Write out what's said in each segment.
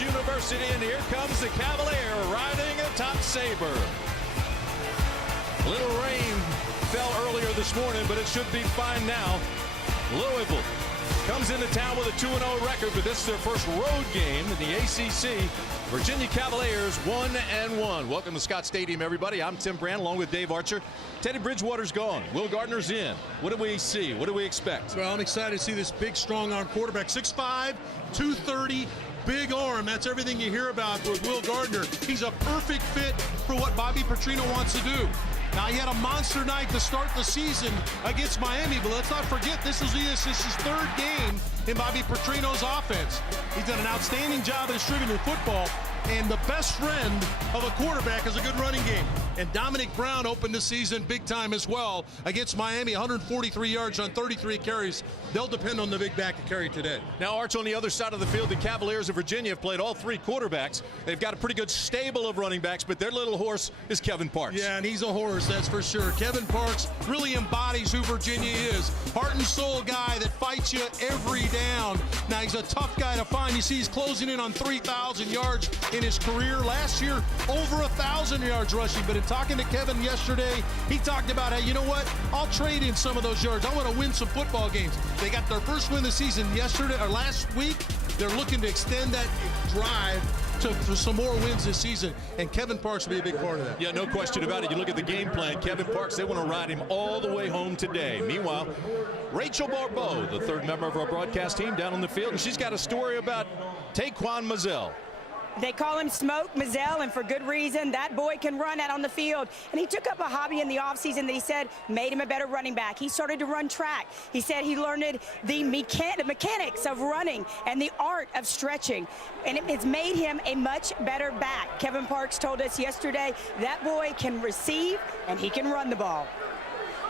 Rutgers University, and here comes the Cavalier riding atop Sabre. Little rain fell earlier this morning, but it should be fine now. Louisville comes into town with a 2-0 record, but this is their first road game in the ACC. Virginia Cavaliers 1-1. Welcome to Scott Stadium, everybody. I'm Tim Brand along with Dave Archer. Teddy Bridgewater's gone. Will Gardner's in. What do we see? What do we expect? Well, I'm excited to see this big, strong-arm quarterback. 6'5", 230, big arm. That's everything you hear about with Will Gardner. He's a perfect fit for what Bobby Petrino wants to do. Now, he had a monster night to start the season against Miami, but let's not forget this is his third game in Bobby Petrino's offense. He's done an outstanding job of distributing football, and the best friend of a quarterback is a good running game. And Dominique Brown opened the season big time as well against Miami, 143 yards on 33 carries. They'll depend on the big back to carry today. Now, Arch, on the other side of the field, the Cavaliers of Virginia have played all three quarterbacks. They've got a pretty good stable of running backs, but their little horse is Kevin Parks. Yeah, and he's a horse, that's for sure. Kevin Parks really embodies who Virginia is. Heart and soul guy that fights you every down. Now, he's a tough guy to find. You see he's closing in on 3,000 yards in his career. Last year, over 1,000 yards rushing. But in talking to Kevin yesterday, he talked about, hey, you know what? I'll trade in some of those yards. I want to win some football games. They got their first win of the season yesterday or last week. They're looking to extend that drive to some more wins this season, and Kevin Parks will be a big part of that. Yeah, no question about it. You look at the game plan, Kevin Parks, they want to ride him all the way home today. Meanwhile, Rachel Barbeau, the third member of our broadcast team, down on the field, and she's got a story about Taquan Mazzell. They call him Smoke Mazzell, and for good reason. That boy can run out on the field. And he took up a hobby in the offseason that he said made him a better running back. He started to run track. He said he learned the mechanics of running and the art of stretching. And it's made him a much better back. Kevin Parks told us yesterday that boy can receive and he can run the ball.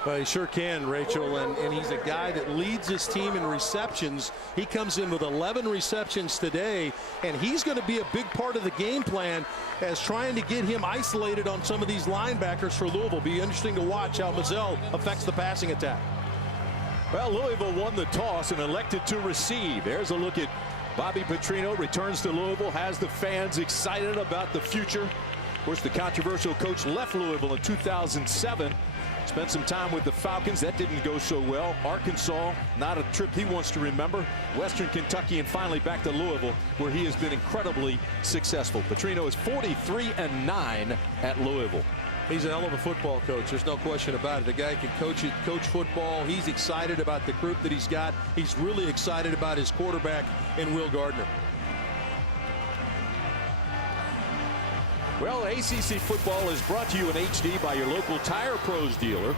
Well, he sure can, Rachel, and he's a guy that leads his team in receptions. He comes in with 11 receptions today, and he's going to be a big part of the game plan as trying to get him isolated on some of these linebackers for Louisville. Be interesting to watch how Mazzell affects the passing attack. Well, Louisville won the toss and elected to receive. There's a look at Bobby Petrino, returns to Louisville, has the fans excited about the future. Of course, the controversial coach left Louisville in 2007. Spent some time with the Falcons. That didn't go so well. Arkansas, not a trip he wants to remember. Western Kentucky, and finally back to Louisville, where he has been incredibly successful. Petrino is 43-9 at Louisville. He's a hell of a football coach. There's no question about it. The guy can coach football. He's excited about the group that he's got. He's really excited about his quarterback in Will Gardner. Well, ACC football is brought to you in HD by your local Tire Pros dealer.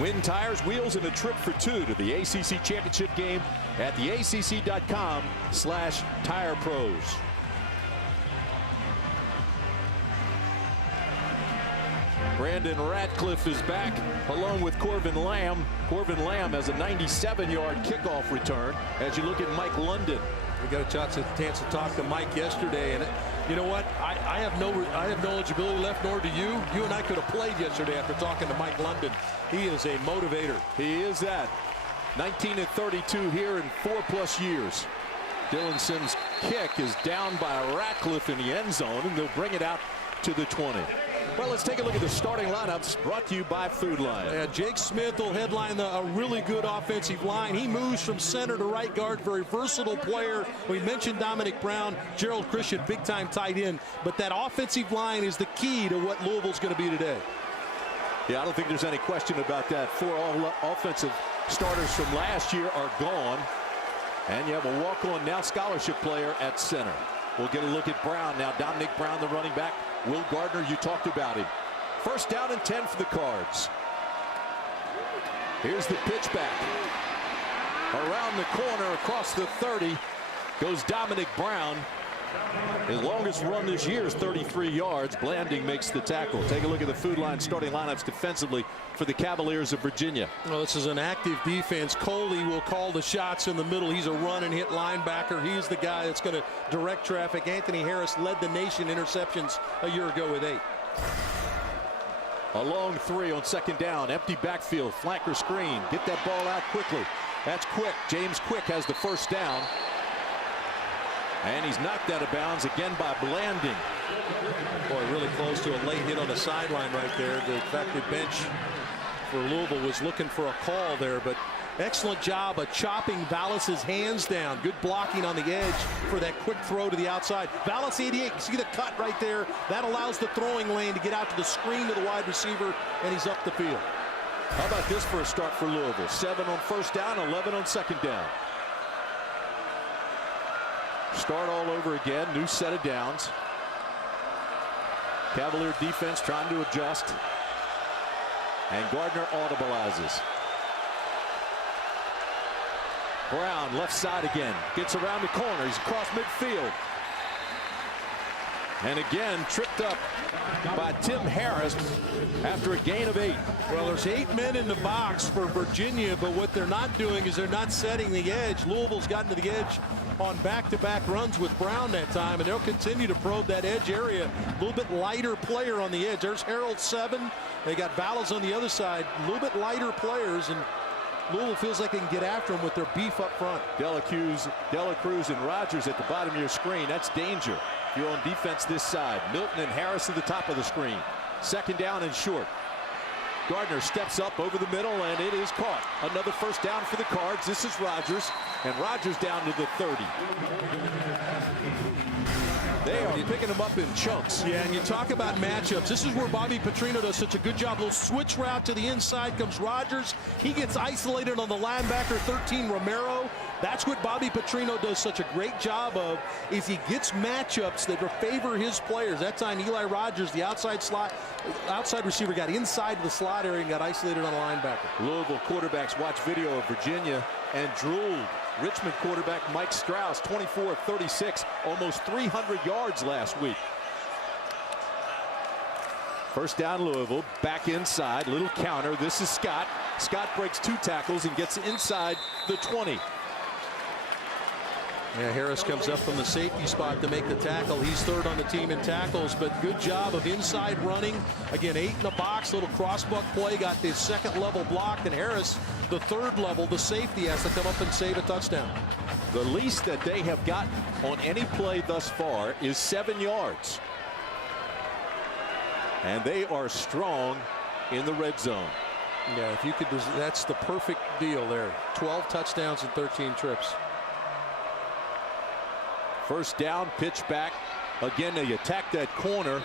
Win tires, wheels, and a trip for two to the ACC championship game at theacc.com/tirepros. Brandon Ratcliffe is back along with Corvin Lamb. Corvin Lamb has a 97-yard kickoff return. As you look at Mike London, we got a chance to talk to Mike yesterday, and you know what? I have no eligibility left, nor do you. You and I could have played yesterday after talking to Mike London. He is a motivator. He is that. 19-32 here in 4+ years. Dillinson's kick is down by Ratcliffe in the end zone, and they'll bring it out to the 20. Well, let's take a look at the starting lineups brought to you by Food Lion. Yeah, Jake Smith will headline a really good offensive line. He moves from center to right guard, very versatile player. We mentioned Dominique Brown, Gerald Christian, big-time tight end. But that offensive line is the key to what Louisville's going to be today. Yeah, I don't think there's any question about that. 4 all offensive starters from last year are gone. And you have a walk-on, now scholarship player at center. We'll get a look at Brown now. Dominique Brown, the running back. Will Gardner, you talked about him. First down and 10 for the Cards. Here's the pitch back. Around the corner, across the 30, goes Dominique Brown. His longest run this year is 33 yards. Blanding makes the tackle. Take a look at the Food Line starting lineups defensively for the Cavaliers of Virginia. Well, this is an active defense. Coley will call the shots in the middle. He's a run and hit linebacker. He's the guy that's going to direct traffic. Anthony Harris led the nation interceptions a year ago with 8. A long 3 on second down. Empty backfield. Flanker screen. Get that ball out quickly. That's Quick. James Quick has the first down. And he's knocked out of bounds again by Blanding. Boy, really close to a late hit on the sideline right there. In fact, the bench for Louisville was looking for a call there, but excellent job of chopping Vallis's hands down. Good blocking on the edge for that quick throw to the outside. Vallis 88, see the cut right there. That allows the throwing lane to get out to the screen to the wide receiver, and he's up the field. How about this for a start for Louisville? 7 on first down, 11 on second down. Start all over again, new set of downs. Cavalier defense trying to adjust. And Gardner audibilizes. Brown left side again, gets around the corner, he's across midfield. And again tripped up by Tim Harris after a gain of 8. Well, there's 8 men in the box for Virginia, but what they're not doing is they're not setting the edge. Louisville's gotten to the edge on back-to-back runs with Brown that time, and they'll continue to probe that edge area. A little bit lighter player on the edge. There's Harold 7. They got Vallis on the other side. A little bit lighter players, and Louisville feels like they can get after them with their beef up front. Dela Cruz and Rogers at the bottom of your screen. That's danger. You're on defense this side. Milton and Harris at the top of the screen. Second down and short. Gardner steps up over the middle, and it is caught. Another first down for the Cards. This is Rogers, and Rogers down to the 30. They are picking them up in chunks. Yeah, and you talk about matchups. This is where Bobby Petrino does such a good job. Little switch route to the inside comes Rogers. He gets isolated on the linebacker 13, Romero. That's what Bobby Petrino does such a great job of, is he gets matchups that favor his players. That time Eli Rogers, the outside receiver, got inside the slot area and got isolated on a linebacker. Louisville quarterbacks watch video of Virginia and drooled. Richmond quarterback Mike Strauss, 24 of 36, almost 300 yards last week. First down Louisville, back inside, little counter. This is Scott. Scott breaks 2 tackles and gets inside the 20. Yeah, Harris comes up from the safety spot to make the tackle. He's 3rd on the team in tackles, but good job of inside running. Again, 8 in the box, little crossbuck play, got the 2nd level blocked, and Harris, the 3rd level, the safety, has to come up and save a touchdown. The least that they have gotten on any play thus far is 7 yards. And they are strong in the red zone. Yeah, if you could, that's the perfect deal there. 12 touchdowns and 13 trips. First down, pitch back. Again, they attack that corner.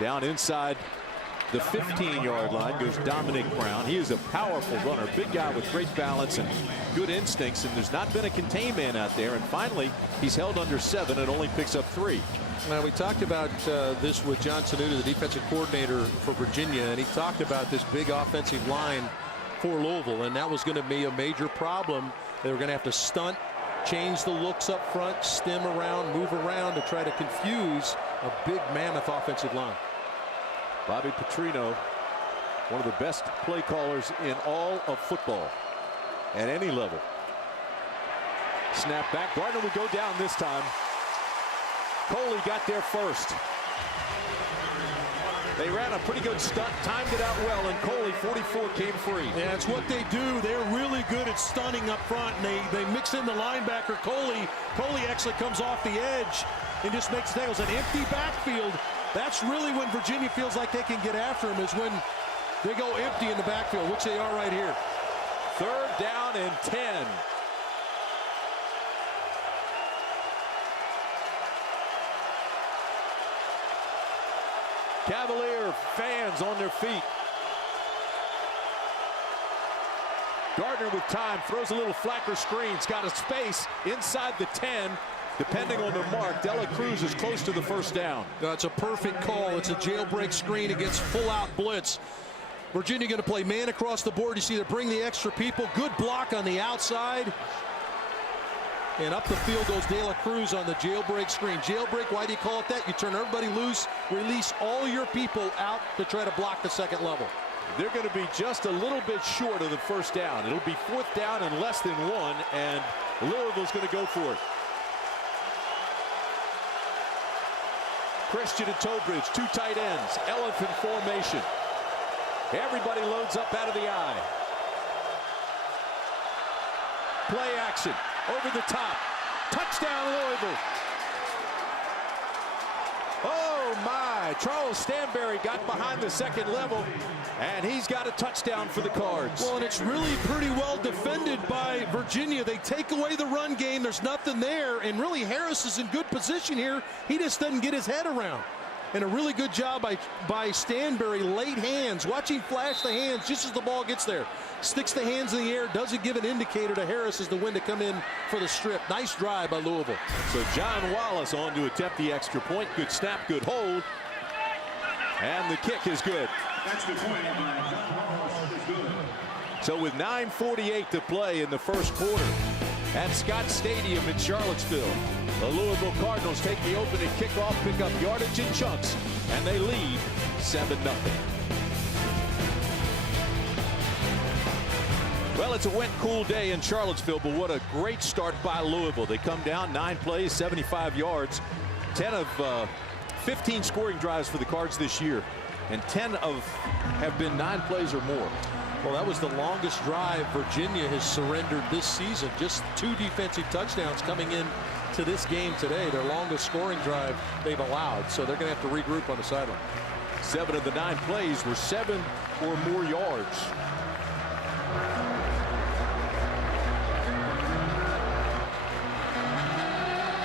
Down inside the 15-yard line goes Dominique Brown. He is a powerful runner, big guy with great balance and good instincts, and there's not been a contain man out there. And finally, he's held under 7 and only picks up 3. Now, we talked about this with John Sanuda, the defensive coordinator for Virginia, and he talked about this big offensive line for Louisville, and that was going to be a major problem. They were going to have to stunt, change the looks up front, stem around, move around to try to confuse a big mammoth offensive line. Bobby Petrino, one of the best play callers in all of football at any level. Snap back. Gardner would go down this time. Coley got there first. They ran a pretty good stunt, timed it out well, and Coley, 44, came free. Yeah, it's what they do. They're really good at stunning up front, and they mix in the linebacker, Coley. Coley actually comes off the edge and just makes tackles. An empty backfield, that's really when Virginia feels like they can get after him, is when they go empty in the backfield, which they are right here. 3rd down and 10. Cavalier fans on their feet. Gardner with time, throws a little flacker screen. He's got a space inside the 10. Depending on the mark, Dela Cruz is close to the first down. That's a perfect call. It's a jailbreak screen against full-out blitz. Virginia going to play man across the board. You see they bring the extra people. Good block on the outside. And up the field goes Dela Cruz on the jailbreak screen. Jailbreak, why do you call it that? You turn everybody loose, release all your people out to try to block the 2nd level. They're going to be just a little bit short of the first down. It'll be 4th down and less than 1, and Louisville's going to go for it. Christian and Tobridge, 2 tight ends, elephant formation. Everybody loads up out of the eye. Play action, over the top. Touchdown, Louisville. Oh, my. Charles Stanberry got behind the second level, and he's got a touchdown for the Cards. Well, and it's really pretty well defended by Virginia. They take away the run game. There's nothing there, and really Harris is in good position here. He just doesn't get his head around. And a really good job by Stanberry. Late hands. Watch him flash the hands just as the ball gets there. Sticks the hands in the air. Doesn't give an indicator to Harris as the when to come in for the strip. Nice drive by Louisville. So John Wallace on to attempt the extra point. Good snap, good hold. And the kick is good. Extra point by John Wallace is good. So with 9:48 to play in the first quarter at Scott Stadium in Charlottesville, the Louisville Cardinals take the opening kickoff, pick up yardage in chunks, and they lead 7-0. Well, it's a wet, cool day in Charlottesville, but what a great start by Louisville. They come down 9 plays, 75 yards, 10 of 15 scoring drives for the Cards this year, and 10 have been 9 plays or more. Well, that was the longest drive Virginia has surrendered this season. Just 2 defensive touchdowns coming in to this game today. Their longest scoring drive they've allowed, so they're going to have to regroup on the sideline. 7 of the 9 plays were 7 or more yards.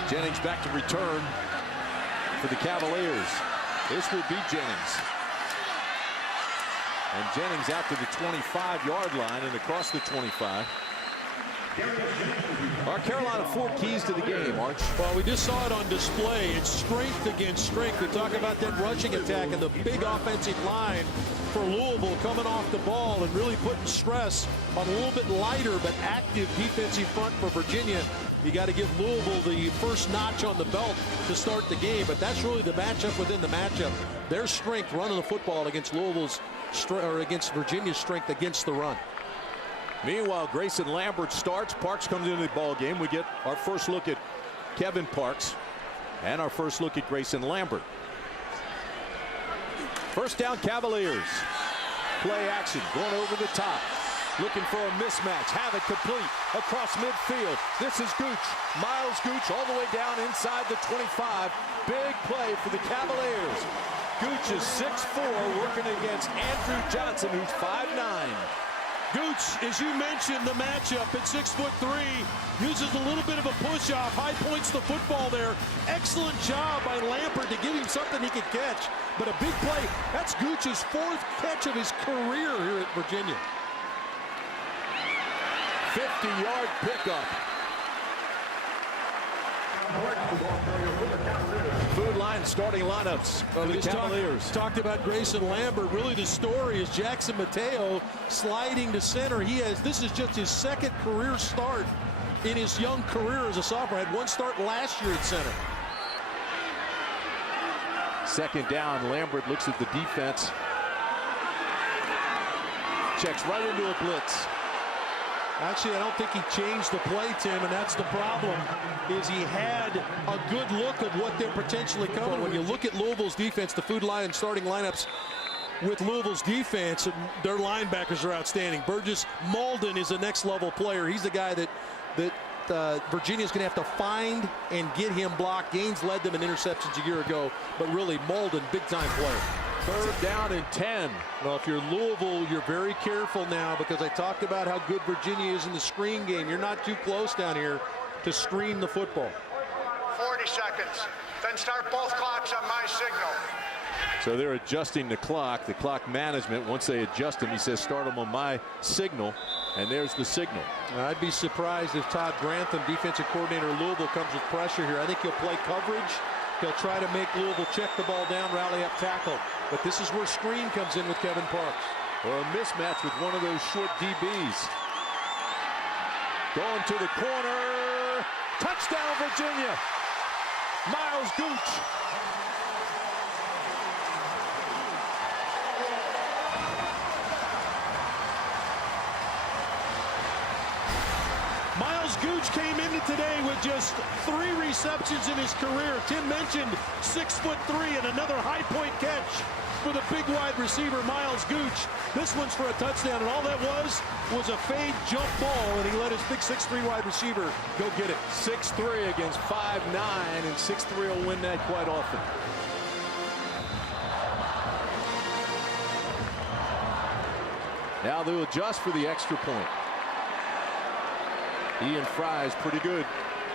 Jennings back to return for the Cavaliers. This will be Jennings. And Jennings out to the 25-yard line and across the 25. Our Carolina 4 keys to the game, Arch. Well, we just saw it on display. It's strength against strength. We talk about that rushing attack and the big offensive line for Louisville coming off the ball and really putting stress on a little bit lighter but active defensive front for Virginia. You got to give Louisville the first notch on the belt to start the game, but that's really the matchup within the matchup. Their strength running the football against Louisville's or against Virginia's strength against the run. Meanwhile, Grayson Lambert starts. Parks comes into the ball game. We get our first look at Kevin Parks and our first look at Grayson Lambert. First down, Cavaliers. Play action, going over the top. Looking for a mismatch. Have it complete across midfield. This is Gooch. Miles Gooch all the way down inside the 25. Big play for the Cavaliers. Gooch is 6'4", working against Andrew Johnson, who's 5'9". Gooch, as you mentioned, the matchup at 6'3", uses a little bit of a push-off, high points the football there. Excellent job by Lambert to give him something he could catch. But a big play. That's Gooch's 4th catch of his career here at Virginia. 50-yard pickup. Food line starting lineups for the Cavaliers. Talked about Grayson Lambert. Really, the story is Jackson Mateo sliding to center. This is just his 2nd career start in his young career as a sophomore. Had 1 start last year at center. 2nd down. Lambert looks at the defense. Checks right into a blitz. Actually, I don't think he changed the play, Tim, and that's the problem, is he had a good look of what they're potentially coming. When you look at Louisville's defense, the Food Lion starting lineups with Louisville's defense, their linebackers are outstanding. Burgess Malden is a next-level player. He's the guy that Virginia's going to have to find and get him blocked. Gaines led them in interceptions a year ago, but really Malden, big-time player. 3rd down and 10. Well, if you're Louisville, you're very careful now because I talked about how good Virginia is in the screen game. You're not too close down here to screen the football. 40 seconds. Then start both clocks on my signal. So they're adjusting the clock management. Once they adjust them, he says start them on my signal. And there's the signal. I'd be surprised if Todd Grantham, defensive coordinator of Louisville, comes with pressure here. I think he'll play coverage. He'll try to make Louisville check the ball down, rally up, tackle. But this is where screen comes in with Kevin Parks. Or a mismatch with one of those short DBs. Going to the corner. Touchdown, Virginia. Miles Gooch. Miles Gooch came into today with just 3 receptions in his career. Tim mentioned 6'3" and another high point catch. for the big wide receiver, Miles Gooch. This one's for a touchdown, and all that was a fade jump ball, and he let his big 6'3" wide receiver go get it. 6'3" against 5'9", and 6'3" will win that quite often. Now they'll adjust for the extra point. Ian Fry's pretty good.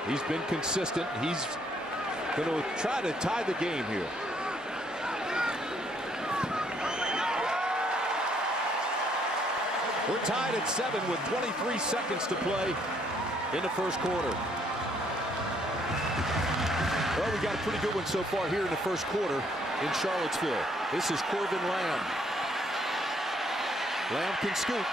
He's been consistent. He's going to try to tie the game here. We're tied at 7 with 23 seconds to play in the first quarter. Well, we got a pretty good one so far here in the first quarter in Charlottesville. This is Corbin Lamb. Lamb can scoop.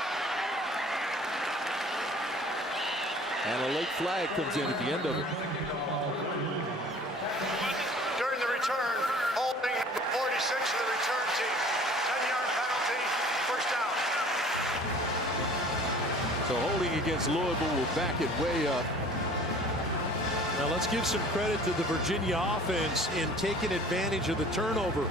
And a late flag comes in at the end of it. During the return, holding number 46 of the return team. 10-yard penalty, first down. So holding against Louisville will back it way up. Now let's give some credit to the Virginia offense in taking advantage of the turnover.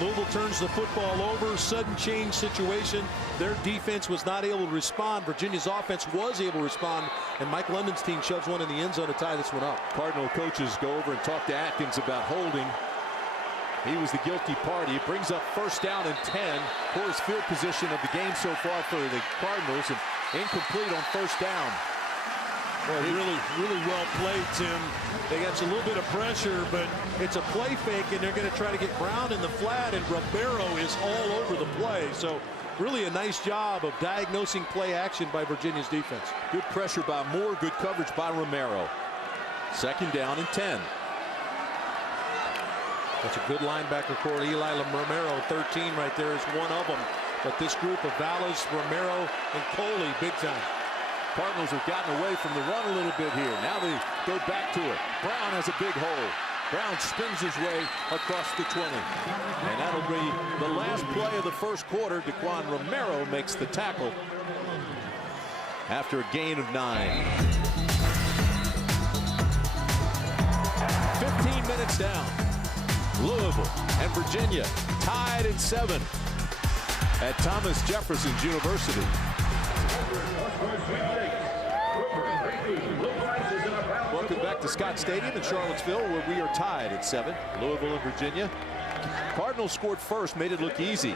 Louisville turns the football over, sudden change situation. Their defense was not able to respond. Virginia's offense was able to respond, and Mike London's team shoves one in the end zone to tie this one up. Cardinal coaches go over and talk to Atkins about holding. He was the guilty party. It brings up first down and 10. Poorest field position of the game so far for the Cardinals, and incomplete on first down. Boy, really well played, Tim. They got a little bit of pressure, but it's a play fake, and they're going to try to get Brown in the flat, and Romero is all over the play. So really a nice job of diagnosing play action by Virginia's defense. Good pressure by Moore, good coverage by Romero. Second down and 10. That's a good linebacker core. Eli Romero, 13 right there, is one of them. But this group of Valles, Romero, and Coley, big time. Cardinals have gotten away from the run a little bit here. Now they go back to it. Brown has a big hole. Brown spins his way across the 20. And that'll be the last play of the first quarter. Daquan Romero makes the tackle after a gain of 9. 15 minutes down. Louisville and Virginia tied at 7 at Thomas Jefferson University. Welcome back to Scott Stadium in Charlottesville, where we are tied at 7. Louisville and Virginia. Cardinals scored first, made it look easy.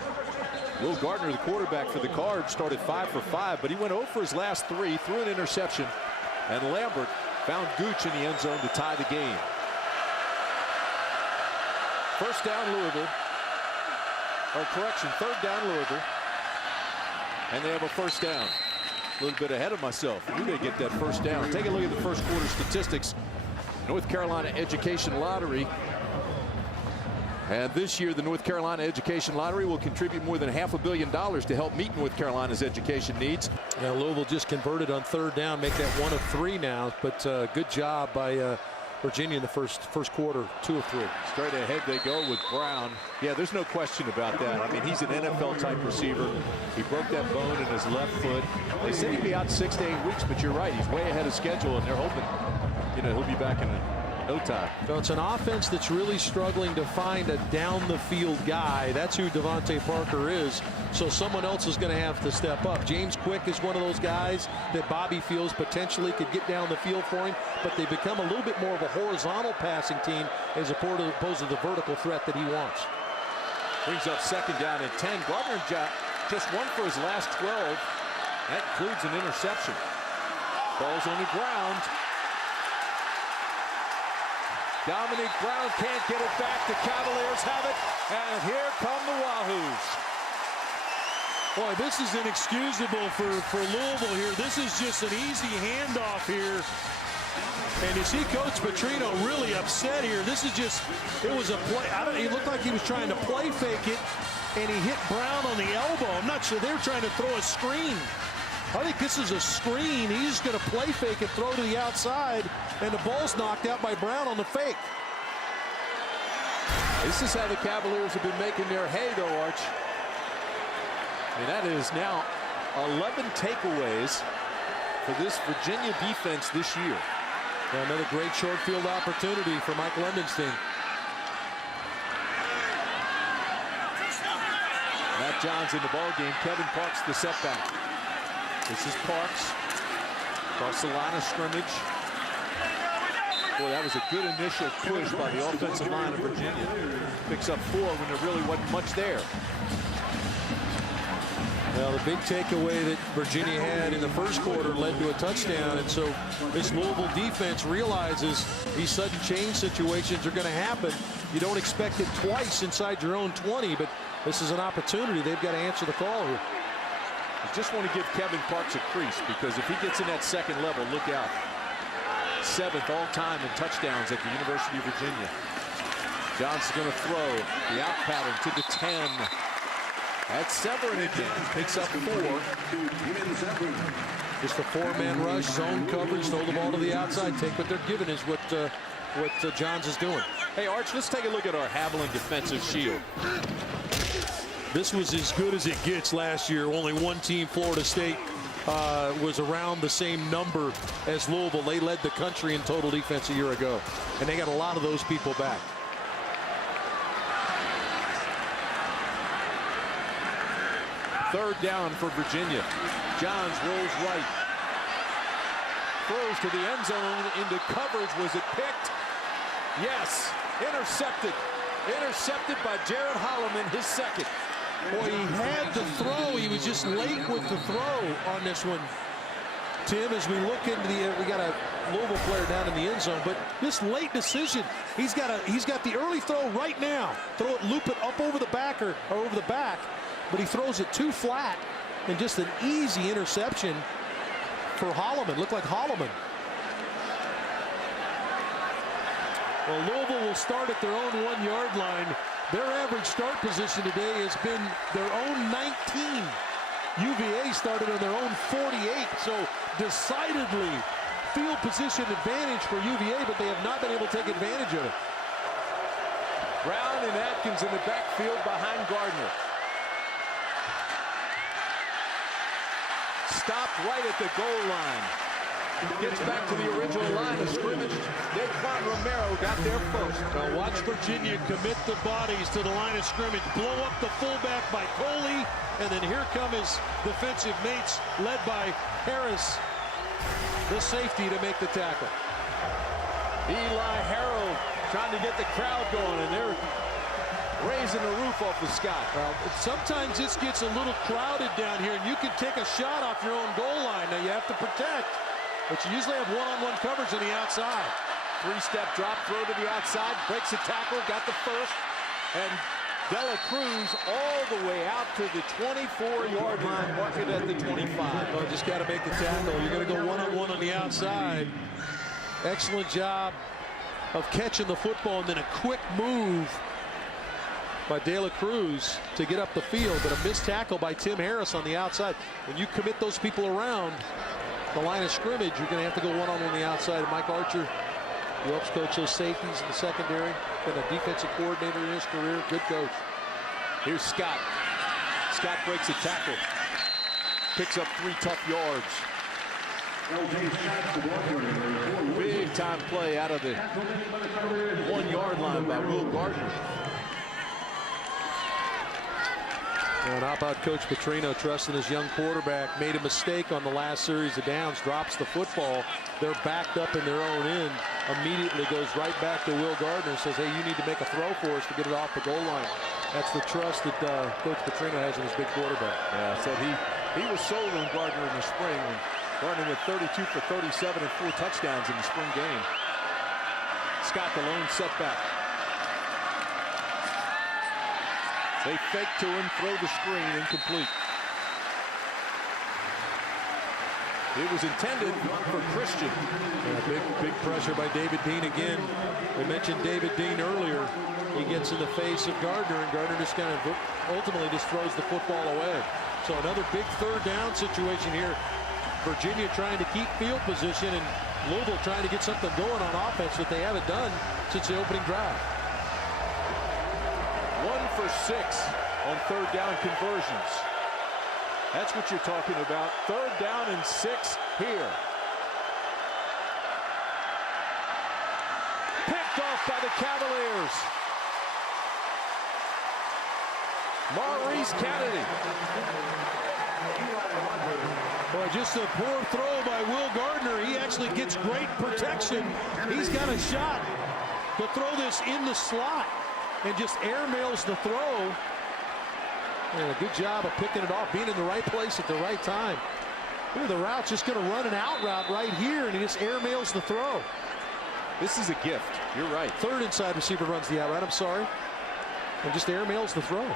Will Gardner, the quarterback for the Cards, started 5 for 5, but he went 0 for his last 3, threw an interception, and Lambert found Gooch in the end zone to tie the game. First down Louisville, or correction, third down Louisville, and they have a first down. A little bit ahead of myself. We're going to get that first down. Take a look at the first quarter statistics. North Carolina Education Lottery. And this year, the North Carolina Education Lottery will contribute more than $500 million to help meet North Carolina's education needs. Now, Louisville just converted on third down, make that 1 of 3 now. But good job by Virginia in the first quarter, 2 of 3. Straight ahead they go with Brown. Yeah, there's no question about that. I mean, he's an NFL-type receiver. He broke that bone in his left foot. They said he'd be out 6 to 8 weeks, but you're right. He's way ahead of schedule, and they're hoping, he'll be back in no time. So it's an offense that's really struggling to find a down-the-field guy. That's who Devontae Parker is. So someone else is going to have to step up. James Quick is one of those guys that Bobby feels potentially could get down the field for him, but they become a little bit more of a horizontal passing team as opposed to the vertical threat that he wants. Brings up second down and 10. Gardner just 1 for his last 12. That includes an interception. Ball's on the ground. Dominique Brown can't get it back. The Cavaliers have it, and here come the Wahoos. Boy, this is inexcusable for Louisville here. This is just an easy handoff here. And you see Coach Petrino really upset here. This is just, it was a play. He looked like he was trying to play fake it, and he hit Brown on the elbow. I'm not sure. They were trying to throw a screen. I think this is a screen. He's just going to play fake and throw to the outside, and the ball's knocked out by Brown on the fake. This is how the Cavaliers have been making their hay, though, Arch. I mean, that is now 11 takeaways for this Virginia defense this year. Well, another great short field opportunity for Mike London's team. Matt Johns in the ball game. Kevin Parks the setback. This is Parks across the line of scrimmage. Boy, that was a good initial push by the offensive line of Virginia. Picks up 4 when there really wasn't much there. Well, the big takeaway that Virginia had in the first quarter led to a touchdown, and so this Louisville defense realizes these sudden change situations are going to happen. You don't expect it twice inside your own 20, but this is an opportunity. They've got to answer the call here. I just want to give Kevin Parks a crease, because if he gets in that second level, look out. 7th all-time in touchdowns at the University of Virginia. Johns is going to throw the out pattern to the 10. That's Severin again. Picks up 4. Just a 4-man rush, zone coverage, throw the ball to the outside, take what they're giving is what Johns is doing. Hey, Arch, let's take a look at our Haviland defensive shield. This was as good as it gets last year. Only one team, Florida State, was around the same number as Louisville. They led the country in total defense a year ago, and they got a lot of those people back. Third down for Virginia. Johns rolls right. Throws to the end zone into coverage. Was it picked? Yes. Intercepted. Intercepted by Jared Holloman, his second. Boy, he had to throw. He was just late with the throw on this one. Tim, as we look into we got a Louisville player down in the end zone, but this late decision, he's got the early throw right now. Throw it, loop it up over the back or over the back, but he throws it too flat, and just an easy interception for Holloman. Looked like Holloman. Well, Louisville will start at their own 1-yard line. Their average start position today has been their own 19. UVA started on their own 48, so decidedly field position advantage for UVA, but they have not been able to take advantage of it. Brown and Atkins in the backfield behind Gardner. Stopped right at the goal line. Gets back to the original line of scrimmage. Daquan Romero got there first. Now watch Virginia commit the bodies to the line of scrimmage. Blow up the fullback by Coley. And then here come his defensive mates, led by Harris, the safety, to make the tackle. Eli Harold trying to get the crowd going, and they're raising the roof off the Scott. Well, sometimes this gets a little crowded down here, and you can take a shot off your own goal line. Now you have to protect, but you usually have one-on-one coverage on the outside. 3-step drop throw to the outside, breaks a tackle, got the first, and Dela Cruz all the way out to the 24-yard line, mark it at the 25. Well, just got to make the tackle. You're going to go one-on-one on the outside. Excellent job of catching the football, and then a quick move by Dela Cruz to get up the field, but a missed tackle by Tim Harris on the outside. When you commit those people around the line of scrimmage, you're going to have to go one-on-one on the outside. And Mike Archer, he helps coach those safeties in the secondary. Been a defensive coordinator in his career. Good coach. Here's Scott. Scott breaks a tackle. Picks up 3 tough yards. Big time play out of the 1-yard line by Will Gardner. And how about Coach Petrino trusting his young quarterback? Made a mistake on the last series of downs, drops the football. They're backed up in their own end. Immediately goes right back to Will Gardner and says, hey, you need to make a throw for us to get it off the goal line. That's the trust that Coach Petrino has in his big quarterback. Yeah, said he was sold on Gardner in the spring. And Gardner with 32 for 37 and 4 touchdowns in the spring game. Scott the lone setback. They fake to him, throw the screen, incomplete. It was intended for Christian. Big pressure by David Dean again. We mentioned David Dean earlier. He gets in the face of Gardner, and Gardner just kind of ultimately just throws the football away. So another big 3rd down situation here. Virginia trying to keep field position, and Louisville trying to get something going on offense that they haven't done since the opening drive. 1 for 6 on 3rd down conversions. That's what you're talking about. 3rd down and 6 here. Picked off by the Cavaliers. Maurice Kennedy. Boy, just a poor throw by Will Gardner. He actually gets great protection. He's got a shot to throw this in the slot and just airmails the throw. And a good job of picking it off, being in the right place at the right time. Ooh, the route's just going to run an out route right here, and he just airmails the throw. This is a gift. You're right. Third inside receiver runs the out route. I'm sorry. And just airmails the throw.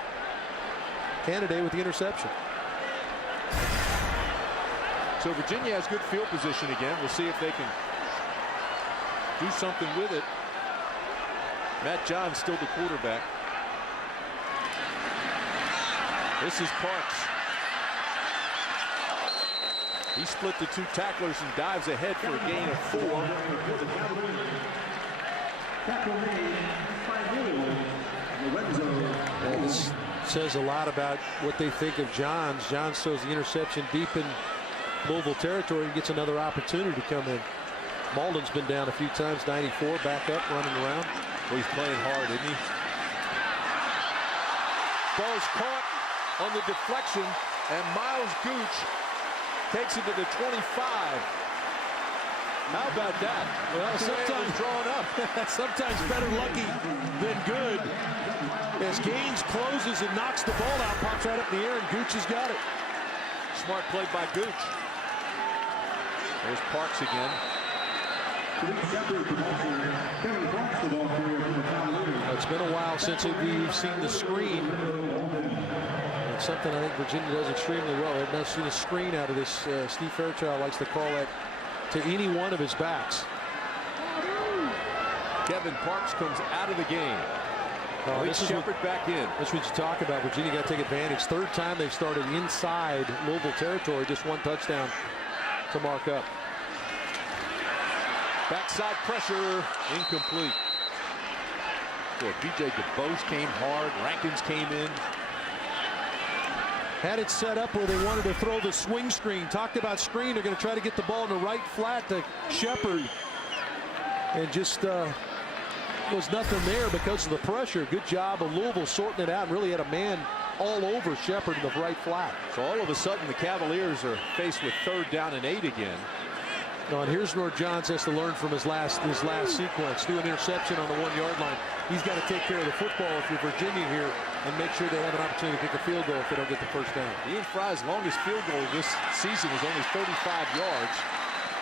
Kennedy with the interception. So Virginia has good field position again. We'll see if they can do something with it. Matt Johns still the quarterback. This is Parks. He split the two tacklers and dives ahead for a gain of 4. Well, this says a lot about what they think of Johns. Johns throws the interception deep in Louisville territory and gets another opportunity to come in. Malden's been down a few times, 94, back up, running around. Well, he's playing hard, isn't he? Ball's caught on the deflection, and Miles Gooch takes it to the 25. How about that? Well, sometimes drawn up. sometimes better lucky than good. As Gaines closes and knocks the ball out, pops right up in the air, and Gooch has got it. Smart play by Gooch. There's Parks again. It's been a while since we've seen the screen. It's something I think Virginia does extremely well. They've not seen a screen out of this. Steve Fairchild likes to call that to any one of his backs. Kevin Parks comes out of the game. This is Shepard back in. That's what you talk about. Virginia got to take advantage. Third time they've started inside Louisville territory. Just one touchdown to mark up. Backside pressure, incomplete. Boy, B.J. DeBose came hard. Rankins came in. Had it set up where they wanted to throw the swing screen. Talked about screen. They're going to try to get the ball in the right flat to Shepard. And just was nothing there because of the pressure. Good job of Louisville sorting it out and really had a man all over Shepard in the right flat. So all of a sudden the Cavaliers are faced with 3rd down and 8 again. No, and here's where Johns has to learn from his last sequence. Do an interception on the 1-yard line. He's got to take care of the football if you're Virginia here and make sure they have an opportunity to kick a field goal if they don't get the first down. Ian Fry's longest field goal this season was only 35 yards.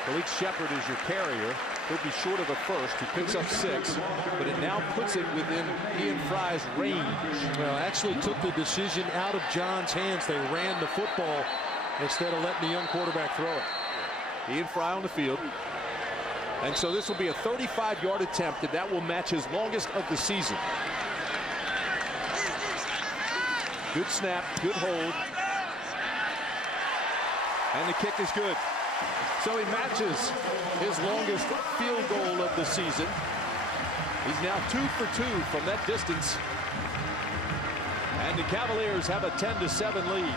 Malik Shepard is your carrier. He'll be short of a first. He picks up 6, but it now puts it within Ian Fry's range. Well, actually took the decision out of Johns' hands. They ran the football instead of letting the young quarterback throw it. Ian Fry on the field. And so this will be a 35-yard attempt, and that will match his longest of the season. Good snap, good hold. And the kick is good. So he matches his longest field goal of the season. He's now 2 for 2 from that distance. And the Cavaliers have a 10-7 lead.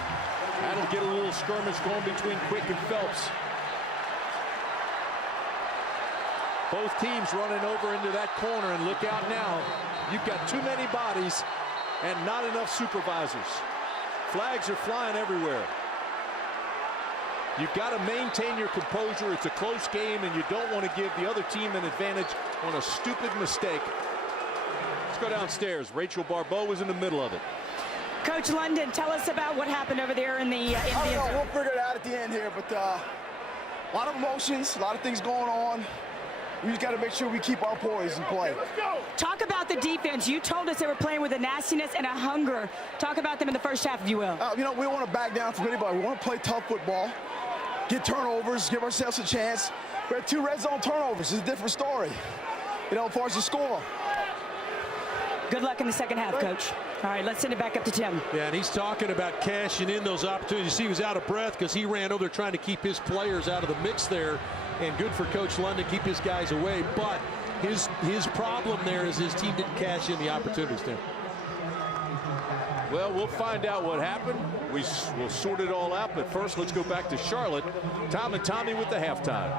That'll get a little skirmish going between Quick and Phelps. Both teams running over into that corner, and look out now. You've got too many bodies and not enough supervisors. Flags are flying everywhere. You've got to maintain your composure. It's a close game, and you don't want to give the other team an advantage on a stupid mistake. Let's go downstairs. Rachel Barbeau was in the middle of it. Coach London, tell us about what happened over there in the I don't know. We'll figure it out at the end here, but a lot of emotions, a lot of things going on. We just got to make sure we keep our poise and play. Talk about the defense. You told us they were playing with a nastiness and a hunger. Talk about them in the first half, if you will. You know, we don't want to back down from anybody. We want to play tough football, get turnovers, give ourselves a chance. We had 2 red zone turnovers. It's a different story, you know, as far as the score. Good luck in the second half, Coach. All right, let's send it back up to Tim. Yeah, and he's talking about cashing in those opportunities. You see, he was out of breath because he ran over there trying to keep his players out of the mix there. And good for Coach London to keep his guys away. But his problem there is his team didn't cash in the opportunities there. Well, we'll find out what happened. We'll sort it all out. But first, let's go back to Charlotte. Tom and Tommy with the halftime.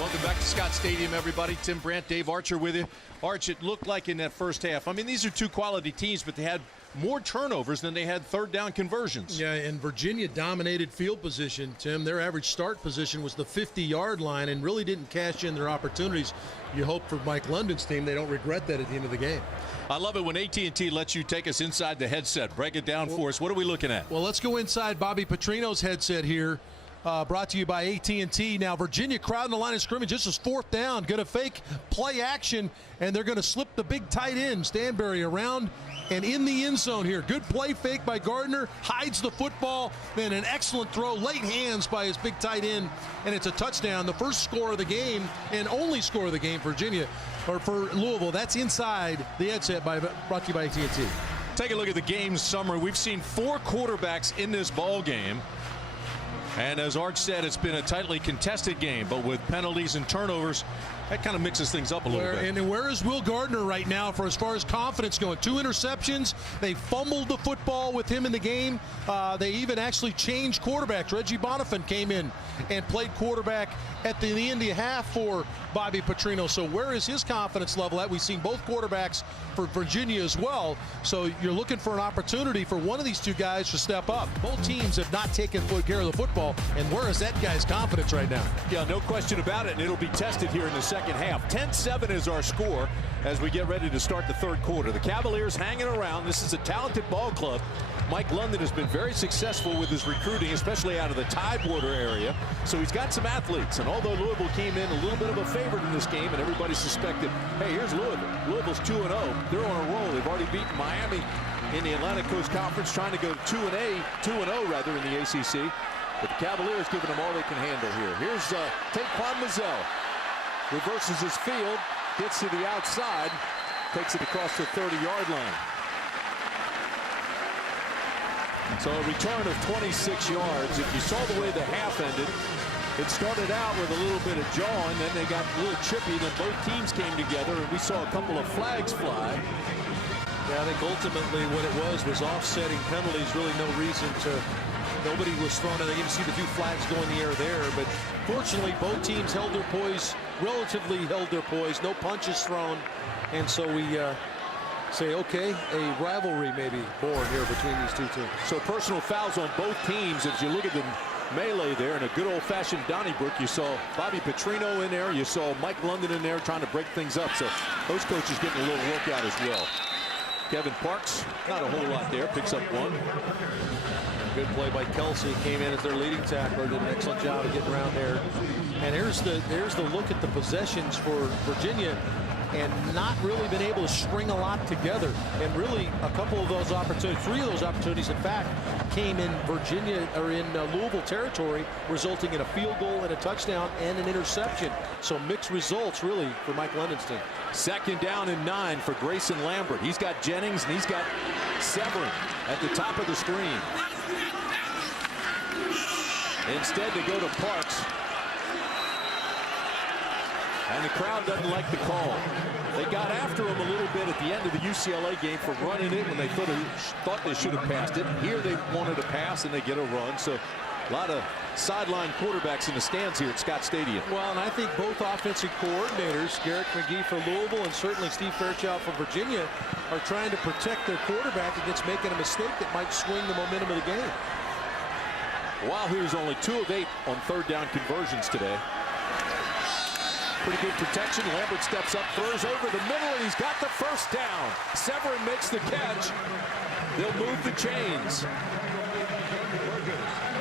Welcome back to Scott Stadium, everybody. Tim Brandt, Dave Archer with you. Arch, it looked like in that first half, I mean, these are 2 quality teams, but they had more turnovers than they had third down conversions. Yeah, and Virginia dominated field position, Tim. Their average start position was the 50-yard line and really didn't cash in their opportunities. You hope for Mike London's team they don't regret that at the end of the game. I love it when AT&T lets you take us inside the headset. Break it down for us. What are we looking at? Well, let's go inside Bobby Petrino's headset here. Brought to you by AT&T. Now Virginia crowding the line of scrimmage. This is fourth down. Going to fake play action, and they're going to slip the big tight end, Stanberry, around and in the end zone here. Good play fake by Gardner. Hides the football. Then an excellent throw. Late hands by his big tight end, and it's a touchdown. The first score of the game and only score of the game for Virginia, or for Louisville. That's inside the headset brought to you by AT&T. Take a look at the game summary. We've seen 4 quarterbacks in this ball game. And as Art said, it's been a tightly contested game, but with penalties and turnovers, that kind of mixes things up a little bit. And where is Will Gardner right now for as far as confidence going? 2 interceptions. They fumbled the football with him in the game. They even actually changed quarterbacks. Reggie Bonifant came in and played quarterback at the end of the half for Bobby Petrino. So where is his confidence level at? We've seen both quarterbacks for Virginia as well. So you're looking for an opportunity for one of these two guys to step up. Both teams have not taken care of the football. And where is that guy's confidence right now? Yeah, no question about it, and it'll be tested here in the second half. 10-7 is our score as we get ready to start the third quarter. The Cavaliers hanging around. This is a talented ball club. Mike London has been very successful with his recruiting, especially out of the Tidewater area. So he's got some athletes. And although Louisville came in a little bit of a favorite in this game, and everybody suspected, hey, here's Louisville. Louisville's 2-0. They're on a roll. They've already beaten Miami in the Atlantic Coast Conference, trying to go 2-0 rather in the ACC. But the Cavaliers giving them all they can handle here. Here's Taquan Mazzell. Reverses his field, gets to the outside, takes it across the 30-yard line. So a return of 26 yards. If you saw the way the half ended, it started out with a little bit of jawing, then they got a little chippy, then both teams came together, and we saw a couple of flags fly. Yeah, I think ultimately what it was offsetting penalties. Really no reason to. Nobody was thrown in. They didn't see the 2 flags go in the air there, but fortunately both teams held their poise, relatively held their poise. No punches thrown, and so we say, okay, a rivalry may be born here between these 2 teams. So personal fouls on both teams. As you look at the melee there in a good old-fashioned Donnybrook, you saw Bobby Petrino in there. You saw Mike London in there trying to break things up. So those coaches getting a little workout as well. Kevin Parks, not a whole lot there, picks up 1. Good play by Kelsey. Came in as their leading tackler. Did an excellent job of getting around there. And there's the look at the possessions for Virginia, and not really been able to string a lot together. And really a couple of those opportunities, 3 of those opportunities, in fact, came in Virginia or in Louisville territory, resulting in a field goal and a touchdown and an interception. So mixed results really for Mike London's team. 2nd down and 9 for Grayson Lambert. He's got Jennings and he's got Severin at the top of the screen. Instead, they go to Parks. And the crowd doesn't like the call. They got after him a little bit at the end of the UCLA game for running it when they thought they should have passed it. Here they wanted to pass and they get a run. So a lot of sideline quarterbacks in the stands here at Scott Stadium. Well, and I think both offensive coordinators, Garrett McGee for Louisville and certainly Steve Fairchild for Virginia, are trying to protect their quarterback against making a mistake that might swing the momentum of the game. Wahoos only 2 of 8 on 3rd down conversions today. Pretty good protection. Lambert steps up, throws over the middle, and he's got the first down. Severin makes the catch. They'll move the chains.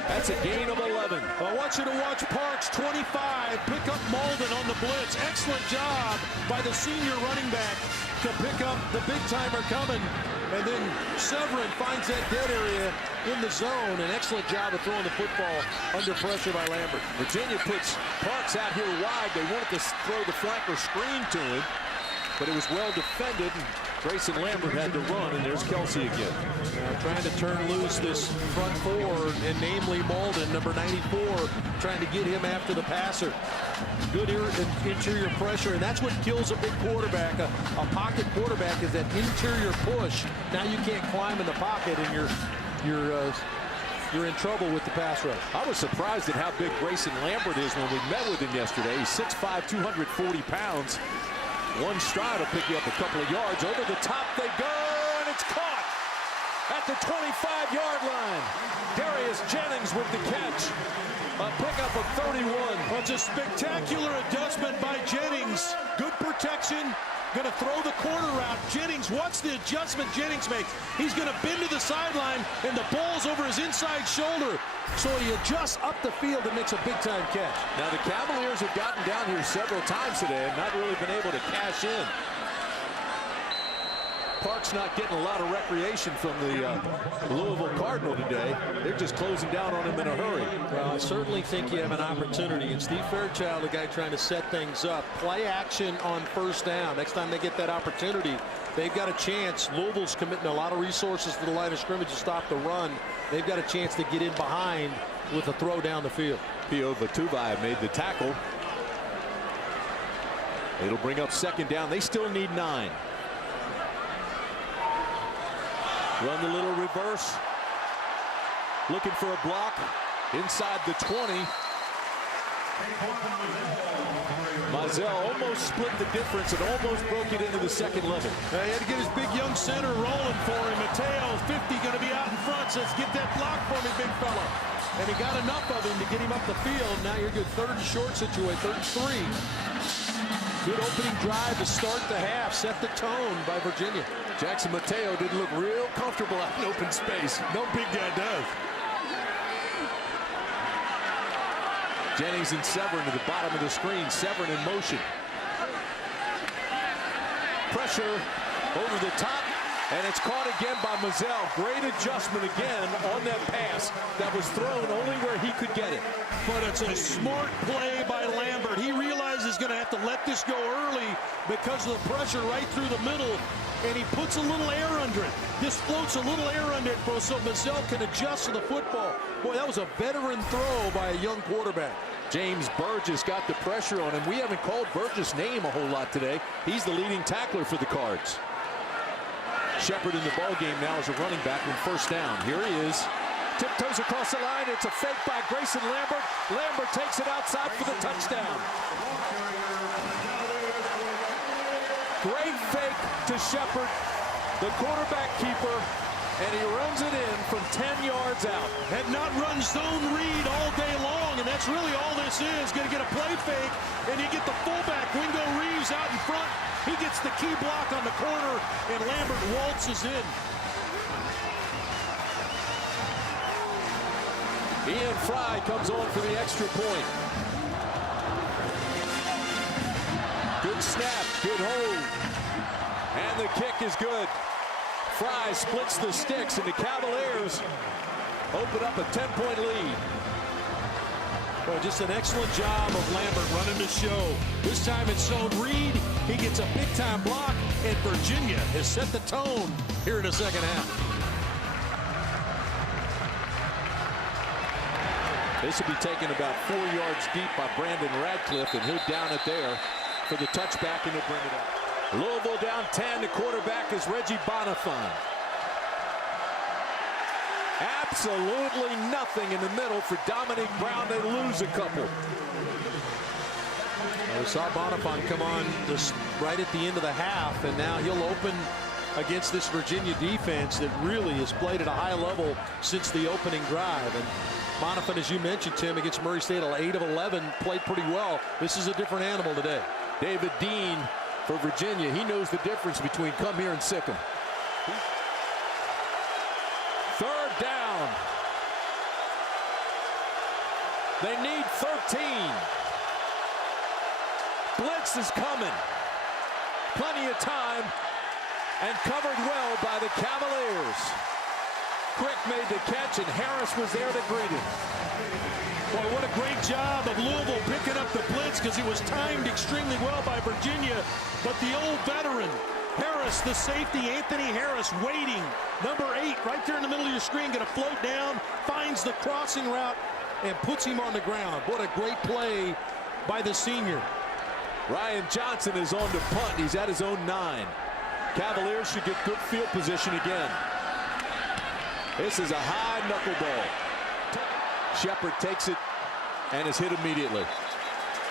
That's a gain of 11. I want you to watch Parks, 25, pick up Malden on the blitz. Excellent job by the senior running back to pick up the big timer coming. And then Severin finds that dead area in the zone. An excellent job of throwing the football under pressure by Lambert. Virginia puts Parks out here wide. They wanted to throw the flanker screen to him, but it was well defended. And Grayson Lambert had to run, and there's Kelsey again. Trying to turn loose this front 4, and namely Malden, number 94, trying to get him after the passer. Good interior pressure, and that's what kills a big quarterback. A pocket quarterback is that interior push. Now you can't climb in the pocket, and you're in trouble with the pass rush. I was surprised at how big Grayson Lambert is when we met with him yesterday. He's 6'5", 240 pounds. One stride will pick you up a couple of yards. Over the top they go, and it's caught. at the 25-yard line. Darius Jennings with the catch. A pickup of 31. Well, it's a spectacular adjustment by Jennings. Good protection. Going to throw the corner route. Jennings, watch the adjustment Jennings makes. He's going to bend to the sideline, and the ball's over his inside shoulder. So he adjusts up the field and makes a big-time catch. Now, the Cavaliers have gotten down here several times today and not really been able to cash in. Park's not getting a lot of recreation from the Louisville Cardinal today. They're just closing down on him in a hurry. Well, I certainly think you have an opportunity. And Steve Fairchild, the guy trying to set things up, play action on first down. Next time they get that opportunity, they've got a chance. Louisville's committing a lot of resources to the line of scrimmage to stop the run. They've got a chance to get in behind with a throw down the field. Pio Vatuvai made the tackle. It'll bring up second down. They still need 9. Run the little reverse. Looking for a block inside the 20. Mazel almost split the difference and almost broke it into the second level. He had to get his big young center rolling for him. Mateo, 50, going to be out in front. Says, get that block for me, big fella. And he got enough of him to get him up the field. Now you're good. Third and short situation. Third and 3. Good opening drive to start the half. Set the tone by Virginia. Jackson Mateo didn't look real comfortable out in open space. No big guy does. Jennings and Severin to the bottom of the screen. Severin in motion. Pressure over the top, and it's caught again by Mazel. Great adjustment again on that pass that was thrown only where he could get it. But it's a smart play by Lambert. He realizes he's going to have to let this go early because of the pressure right through the middle, and he puts a little air under it. This floats a little air under it so Mazel can adjust to the football. Boy, that was a veteran throw by a young quarterback. James Burgess got the pressure on him. We haven't called Burgess' name a whole lot today. He's the leading tackler for the Cards. Shepard in the ball game now as a running back on first down. Here he is. Tiptoes across the line. It's a fake by Grayson Lambert. Lambert takes it outside for the touchdown. Great fake to Shepard, the quarterback keeper, and he runs it in from 10 yards out. Had not run zone read all day long, and that's really all this is. Going to get a play fake, and you get the fullback, Wingo Reeves, out in front. He gets the key block on the corner, and Lambert waltzes in. Ian Fry comes on for the extra point. Good snap, good hold. And the kick is good. Fry splits the sticks, and the Cavaliers open up a 10-point lead. Well, just an excellent job of Lambert running the show. This time it's zone read. He gets a big-time block, and Virginia has set the tone here in the second half. This will be taken about 4 yards deep by Brandon Radcliffe, and he'll down it there for the touchback, and he'll bring it up. Louisville down 10. The quarterback is Reggie Bonifant. Absolutely nothing in the middle for Dominique Brown. They lose a couple. We saw Bonifant come on just right at the end of the half, and now he'll open against this Virginia defense that really has played at a high level since the opening drive. And Bonifant, as you mentioned, Tim, against Murray State, 8 of 11, played pretty well. This is a different animal today. David Dean for Virginia. He knows the difference between come here and sick 'em. Third down. They need 13. Blitz is coming. Plenty of time, and covered well by the Cavaliers. Crick made the catch, and Harris was there to greet him. Boy, what a great job of Louisville picking up the blitz, because it was timed extremely well by Virginia. But the old veteran, Harris, the safety, Anthony Harris, waiting. Number 8, right there in the middle of your screen, going to float down, finds the crossing route, and puts him on the ground. What a great play by the senior. Ryan Johnson is on to punt. He's at his own 9. Cavaliers should get good field position again. This is a high knuckleball. Shepard takes it and is hit immediately.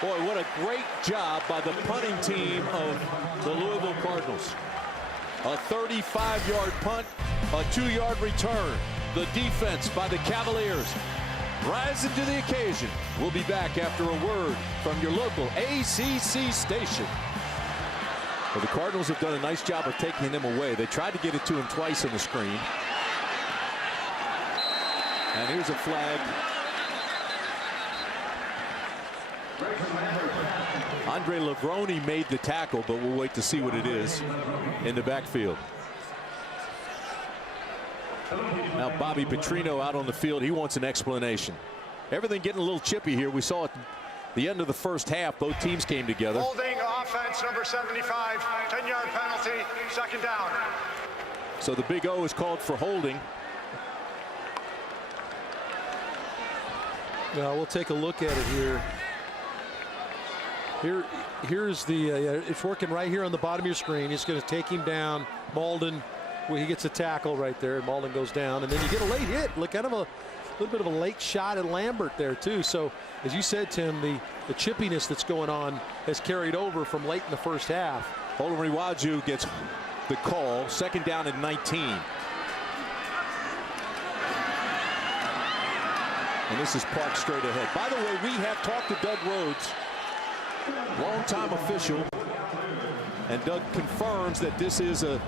Boy, what a great job by the punting team of the Louisville Cardinals. A 35-yard punt, a 2-yard return. The defense by the Cavaliers rising to the occasion. We'll be back after a word from your local ACC station. Well, the Cardinals have done a nice job of taking him away. They tried to get it to him twice on the screen. And here's a flag. Andre Lavroni made the tackle, but we'll wait to see what it is in the backfield. Now Bobby Petrino out on the field. He wants an explanation. Everything getting a little chippy here. We saw at the end of the first half, both teams came together. Holding offense, number 75, 10-yard penalty, second down. So the big O is called for holding. Now we'll take a look at it here. Here's the it's working right here on the bottom of your screen. It's going to take him down. Malden, well, he gets a tackle right there, and Malden goes down, and then you get a late hit. Look, kind of a little bit of a late shot at Lambert there too. So as you said, Tim, the chippiness that's going on has carried over from late in the first half. Olariwaju gets the call. Second down and 19. And this is parked straight ahead. By the way, we have talked to Doug Rhodes, longtime official, and Doug confirms that this is a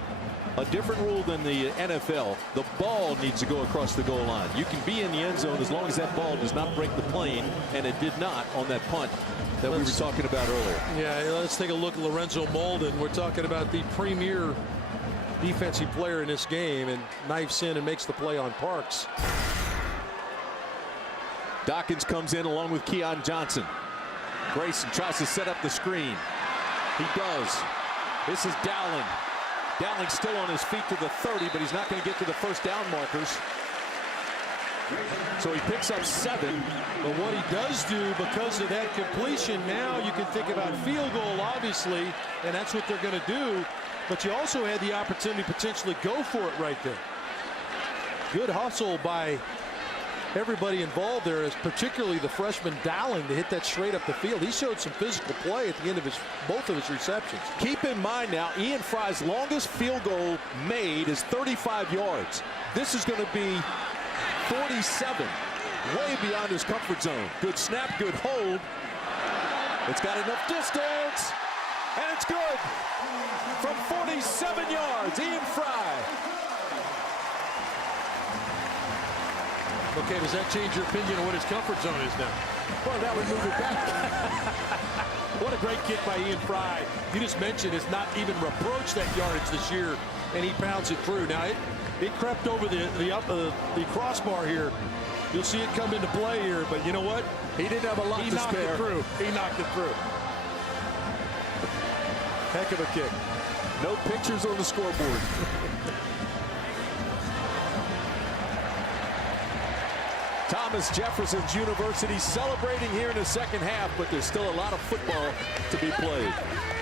different rule than the NFL. The ball needs to go across the goal line. You can be in the end zone as long as that ball does not break the plane, and it did not on that punt that we were talking about earlier. Yeah, let's take a look at Lorenzo Malden. We're talking about the premier defensive player in this game, and knifes in and makes the play on Parks. Dawkins comes in along with Keon Johnson. Grayson tries to set up the screen. He does. This is Dowling. Dowling still on his feet to the 30, but he's not going to get to the first down markers. So he picks up 7. But what he does do, because of that completion, now you can think about field goal, obviously, and that's what they're going to do. But you also had the opportunity to potentially go for it right there. Good hustle by everybody involved there, is particularly the freshman Dowling, to hit that straight up the field. He showed some physical play at the end of both of his receptions. Keep in mind now, Ian Fry's longest field goal made is 35 yards. This is going to be 47, way beyond his comfort zone. Good snap, good hold. It's got enough distance, and it's good. From 47 yards, Ian Fry. Okay, does that change your opinion of what his comfort zone is now? Well, that would move it back. What a great kick by Ian Fry. You just mentioned it's not even approached that yardage this year, and he pounds it through. Now, it crept over the crossbar here. You'll see it come into play here, but you know what? He didn't have a lot to spare. He knocked it through. He knocked it through. Heck of a kick. No pictures on the scoreboard. Thomas Jefferson's University celebrating here in the second half, but there's still a lot of football to be played.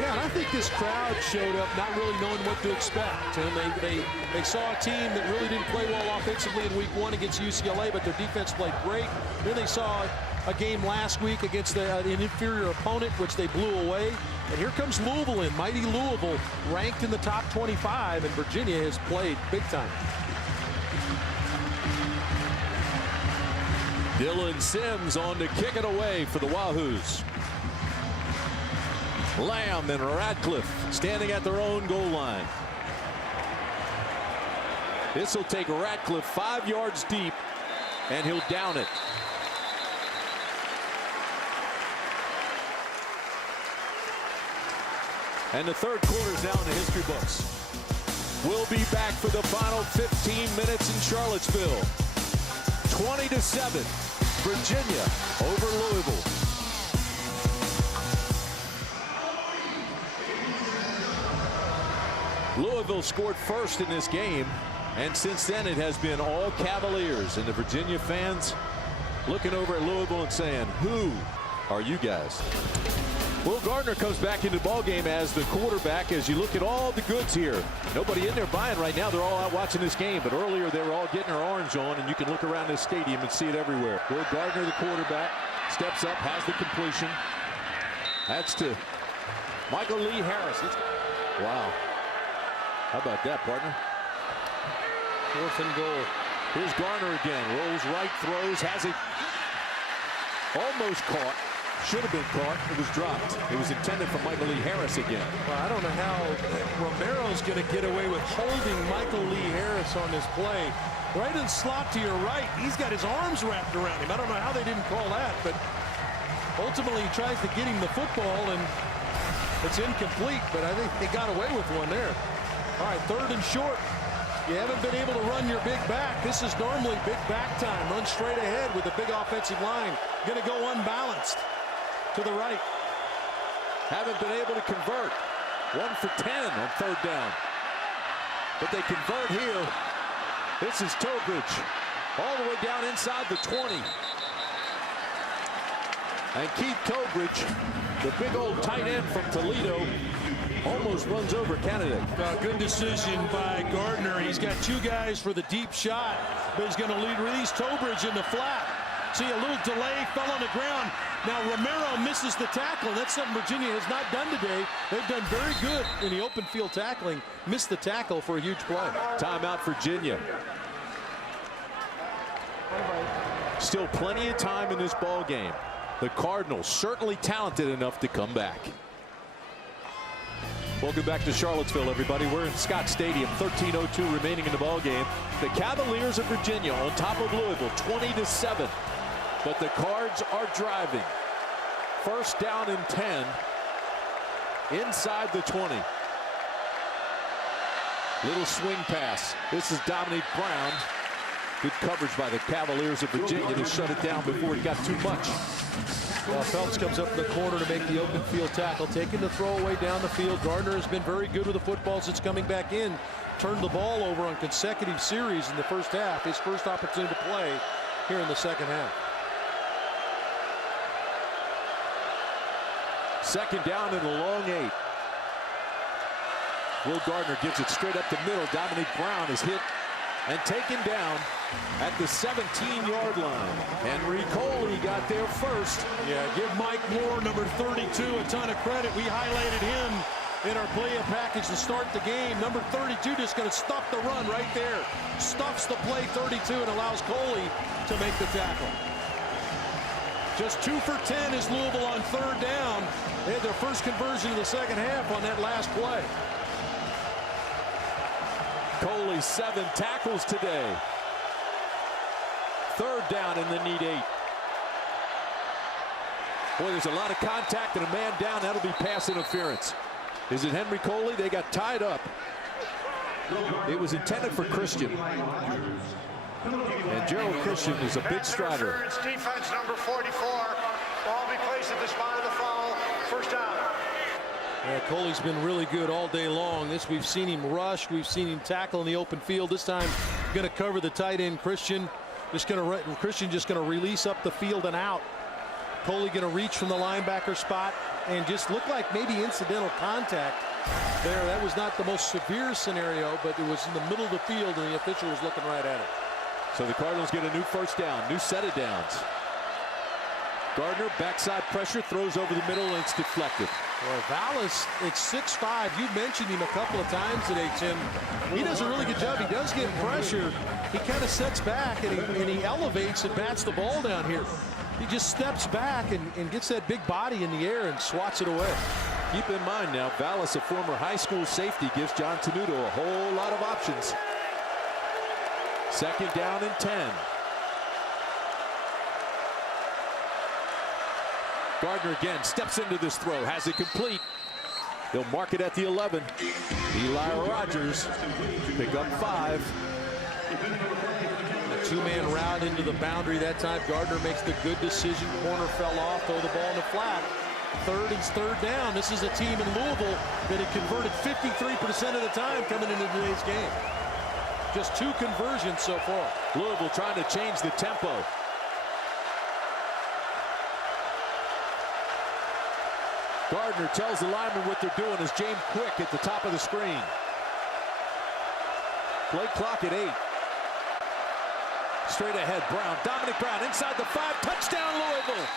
Yeah, and I think this crowd showed up not really knowing what to expect. And they saw a team that really didn't play well offensively in week 1 against UCLA, but their defense played great. Then they saw a game last week against an inferior opponent, which they blew away. And here comes Louisville in. Mighty Louisville, ranked in the top 25, and Virginia has played big time. Dylan Sims on to kick it away for the Wahoos. Lamb and Radcliffe standing at their own goal line. This will take Radcliffe 5 yards deep, and he'll down it. And the third quarter is now in the history books. We'll be back for the final 15 minutes in Charlottesville. 20-7, Virginia over Louisville. Louisville scored first in this game, and since then it has been all Cavaliers, and the Virginia fans looking over at Louisville and saying, who are you guys? Will Gardner comes back into the ballgame as the quarterback. As you look at all the goods here, nobody in there buying right now. They're all out watching this game, but earlier they were all getting their orange on, and you can look around this stadium and see it everywhere. Will Gardner, the quarterback, steps up, has the completion. That's to Michael Lee Harris. Wow. How about that, partner? 4th and goal. Here's Gardner again. Rolls right, throws, has it almost caught. Should have been caught. It was dropped. It was intended for Michael Lee Harris again. Well, I don't know how Romero's going to get away with holding Michael Lee Harris on this play. Right in slot to your right. He's got his arms wrapped around him. I don't know how they didn't call that, but ultimately he tries to get him the football, and it's incomplete, but I think they got away with one there. All right, 3rd and short. You haven't been able to run your big back. This is normally big back time. Run straight ahead with a big offensive line. Going to go unbalanced to the right. Haven't been able to convert. 1 for 10 on 3rd down. But they convert here. This is Tobridge. All the way down inside the 20. And Keith Tobridge, the big old tight end from Toledo, almost runs over Kennedy. Good decision by Gardner. He's got 2 guys for the deep shot, but he's going to release Tobridge in the flat. See a little delay, fell on the ground. Now Romero misses the tackle. That's something Virginia has not done today. They've done very good in the open field tackling. Missed the tackle for a huge play. Timeout Virginia. Still plenty of time in this ball game. The Cardinals certainly talented enough to come back. Welcome back to Charlottesville, everybody. We're in Scott Stadium. 13:02 remaining in the ball game. The Cavaliers of Virginia on top of Louisville, 20-7. But the Cards are driving. 1st down and 10 inside the 20. Little swing pass. This is Dominique Brown. Good coverage by the Cavaliers of Virginia to shut it down before it got too much. Well, Phelps comes up in the corner to make the open field tackle, taking the throwaway down the field. Gardner has been very good with the football since coming back in. Turned the ball over on consecutive series in the first half. His first opportunity to play here in the second half. 2nd down and a long 8. Will Gardner gives it straight up the middle. Dominique Brown is hit and taken down at the 17-yard line. Henry Coley got there first. Yeah, give Mike Moore, number 32, a ton of credit. We highlighted him in our play-up package to start the game. Number 32 just going to stop the run right there. Stuffs the play 32 and allows Coley to make the tackle. Just 2 for 10 is Louisville on 3rd down. They had their first conversion of the second half on that last play. Coley 7 tackles today. 3rd down and they need 8. Boy, there's a lot of contact and a man down. That'll be pass interference. Is it Henry Coley? They got tied up. It was intended for Christian. And Gerald Christian is a big strider. Defense number 44. Ball be placed at the spot of the foul. 1st down. Yeah, Coley's been really good all day long. We've seen him rush. We've seen him tackle in the open field. This time, going to cover the tight end Christian. Christian just going to release up the field and out. Coley going to reach from the linebacker spot and just look like maybe incidental contact there. That was not the most severe scenario, but it was in the middle of the field, and the official was looking right at it. So the Cardinals get a new 1st down, new set of downs. Gardner, backside pressure, throws over the middle, and it's deflected. Well, Vallis, it's 6'5". You mentioned him a couple of times today, Tim. He does a really good job. He does get pressure. He kind of sets back, and he elevates and bats the ball down here. He just steps back and gets that big body in the air and swats it away. Keep in mind now, Vallis, a former high school safety, gives John Tenuto a whole lot of options. 2nd down and 10. Gardner again steps into this throw, has it complete. He'll mark it at the 11. Eli Rogers pick up 5. A 2-man route into the boundary that time. Gardner makes the good decision. Corner fell off, throw the ball in the flat. 3rd down. This is a team in Louisville that had converted 53% of the time coming into today's game. Just 2 conversions so far. Louisville trying to change the tempo. Gardner tells the lineman what they're doing as James Quick at the top of the screen. Play clock at 8. Straight ahead, Brown. Dominique Brown inside the 5. Touchdown, Louisville.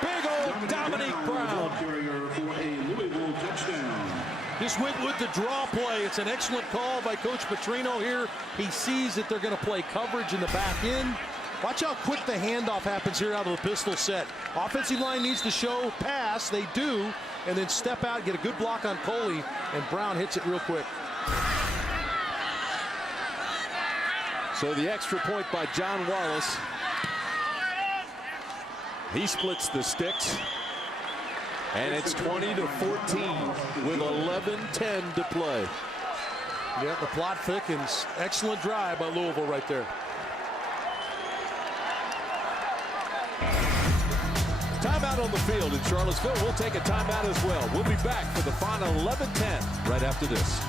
Big old Dominique Brown. For a Louisville touchdown. Just went with the draw play. It's an excellent call by Coach Petrino here. He sees that they're going to play coverage in the back end. Watch how quick the handoff happens here out of the pistol set. Offensive line needs to show pass. They do. And then step out, get a good block on Coley. And Brown hits it real quick. So the extra point by John Wallace. He splits the sticks. And it's 20-14 with 11:10 to play. Yeah, the plot thickens. Excellent drive by Louisville right there. Timeout on the field in Charlottesville. We'll take a timeout as well. We'll be back for the final 11:10 right after this.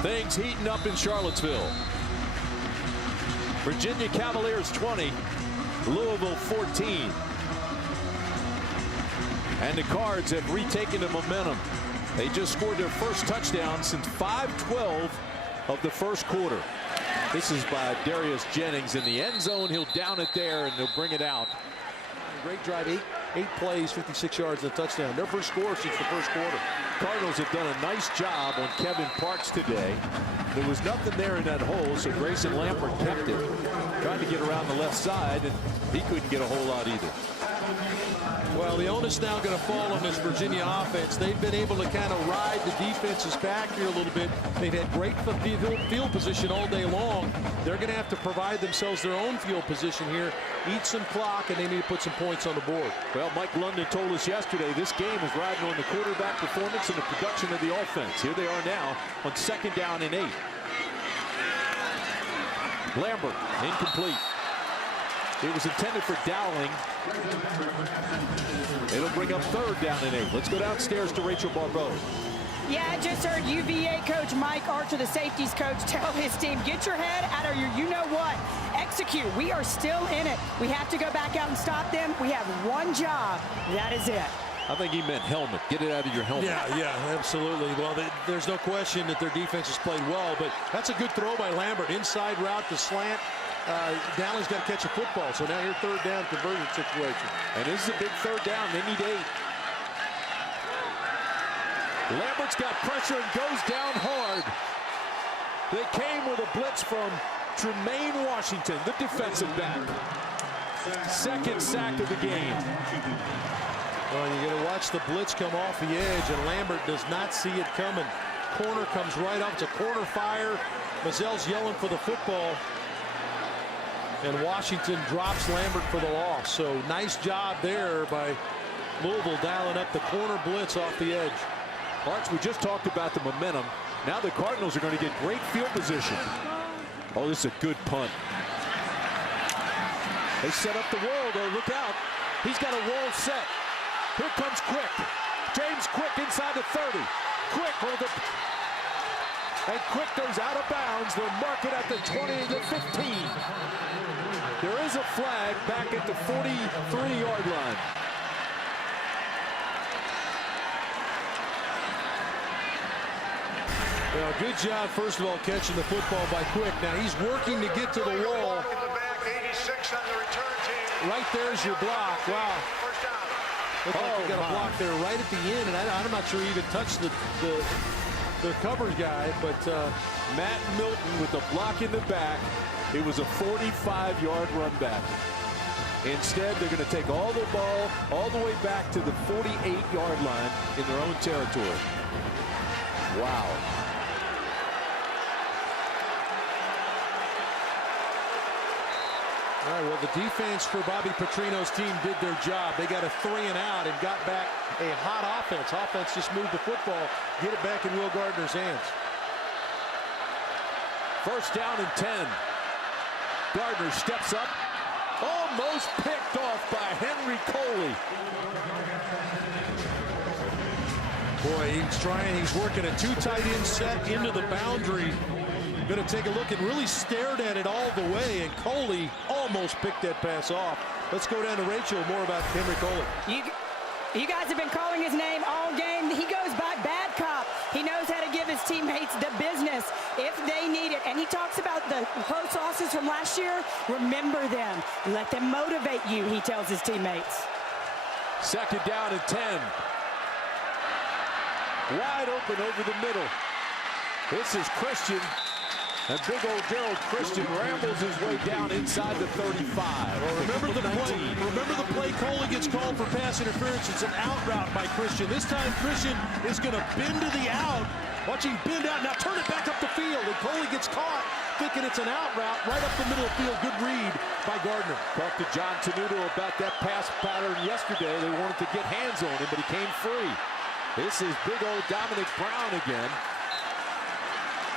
Things heating up in Charlottesville. Virginia Cavaliers 20. Louisville 14. And the Cards have retaken the momentum. They just scored their first touchdown since 5:12 of the first quarter. This is by Darius Jennings in the end zone. He'll down it there and they'll bring it out. Great drive, eight plays, 56 yards and a touchdown. Their first score since the first quarter. Cardinals have done a nice job on Kevin Parks today. There was nothing there in that hole, so Grayson Lambert kept it. Trying to get around the left side, and he couldn't get a whole lot either. Well, the onus now going to fall on this Virginia offense. They've been able to kind of ride the defenses back here a little bit. They've had great field position all day long. They're going to have to provide themselves their own field position here, eat some clock, and they need to put some points on the board. Well, Mike London told us yesterday this game is riding on the quarterback performance and the production of the offense. Here they are now on 2nd down and 8. Lambert, incomplete. It was intended for Dowling. It'll bring up 3rd down and 8. Let's go downstairs to Rachel Barbeau. Yeah, I just heard UVA coach Mike Archer, the safeties coach, tell his team, get your head out of your you-know-what. Execute. We are still in it. We have to go back out and stop them. We have one job. That is it. I think he meant helmet. Get it out of your helmet. Yeah, absolutely. Well, there's no question that their defense has played well, but that's a good throw by Lambert. Inside route to slant. Dowling's got to catch a football, so now here's 3rd down conversion situation. And this is a big 3rd down. They need 8. Lambert's got pressure and goes down hard. They came with a blitz from Tremaine Washington, the defensive back. 2nd sack of the game. Well, you're going to watch the blitz come off the edge, and Lambert does not see it coming. Corner comes right up. It's a corner fire. Mazelle's yelling for the football. And Washington drops Lambert for the loss. So nice job there by Louisville dialing up the corner blitz off the edge. Arch, we just talked about the momentum. Now the Cardinals are going to get great field position. Oh, this is a good punt. They set up the wall, though. Look out. He's got a wall set. Here comes Quick. James Quick inside the 30. Quick holds it. And Quick goes out of bounds. They'll mark it at the 20, the 15. There is a flag back at the 43-yard line. Well, good job, first of all, catching the football by Quick. Now he's working to get to the wall. Right there's your block. Wow. Looks like you got a block there right at the end, and I'm not sure he even touched the coverage guy, but Matt Milton with the block in the back. It was a 45-yard run back. Instead, they're going to take all the ball all the way back to the 48-yard line in their own territory. Wow. All right, well, the defense for Bobby Petrino's team did their job. They got a 3 and out and got back a hot offense. Offense just moved the football, get it back in Will Gardner's hands. 1st down and 10. Gardner steps up. Almost picked off by Henry Coley. Boy, he's working a 2 tight end set into the boundary. Going to take a look and really stared at it all the way, and Coley almost picked that pass off. Let's go down to Rachel, more about Henry Coley. You guys have been calling his name all game. He goes by bad cop. He knows how to give his teammates the business if they need it. And he talks about the close losses from last year. Remember them. Let them motivate you, he tells his teammates. Second down and 10. Wide open over the middle. This is Christian. And big old Gerald Christian rambles his way down inside the 35. Well, remember the play Coley gets called for pass interference. It's an out route by Christian. This time Christian is going to bend to the out. Watch him bend out. Now turn it back up the field. And Coley gets caught thinking it's an out route right up the middle of the field. Good read by Gardner. Talked to John Tenuto about that pass pattern yesterday. They wanted to get hands on him, but he came free. This is big old Dominique Brown again.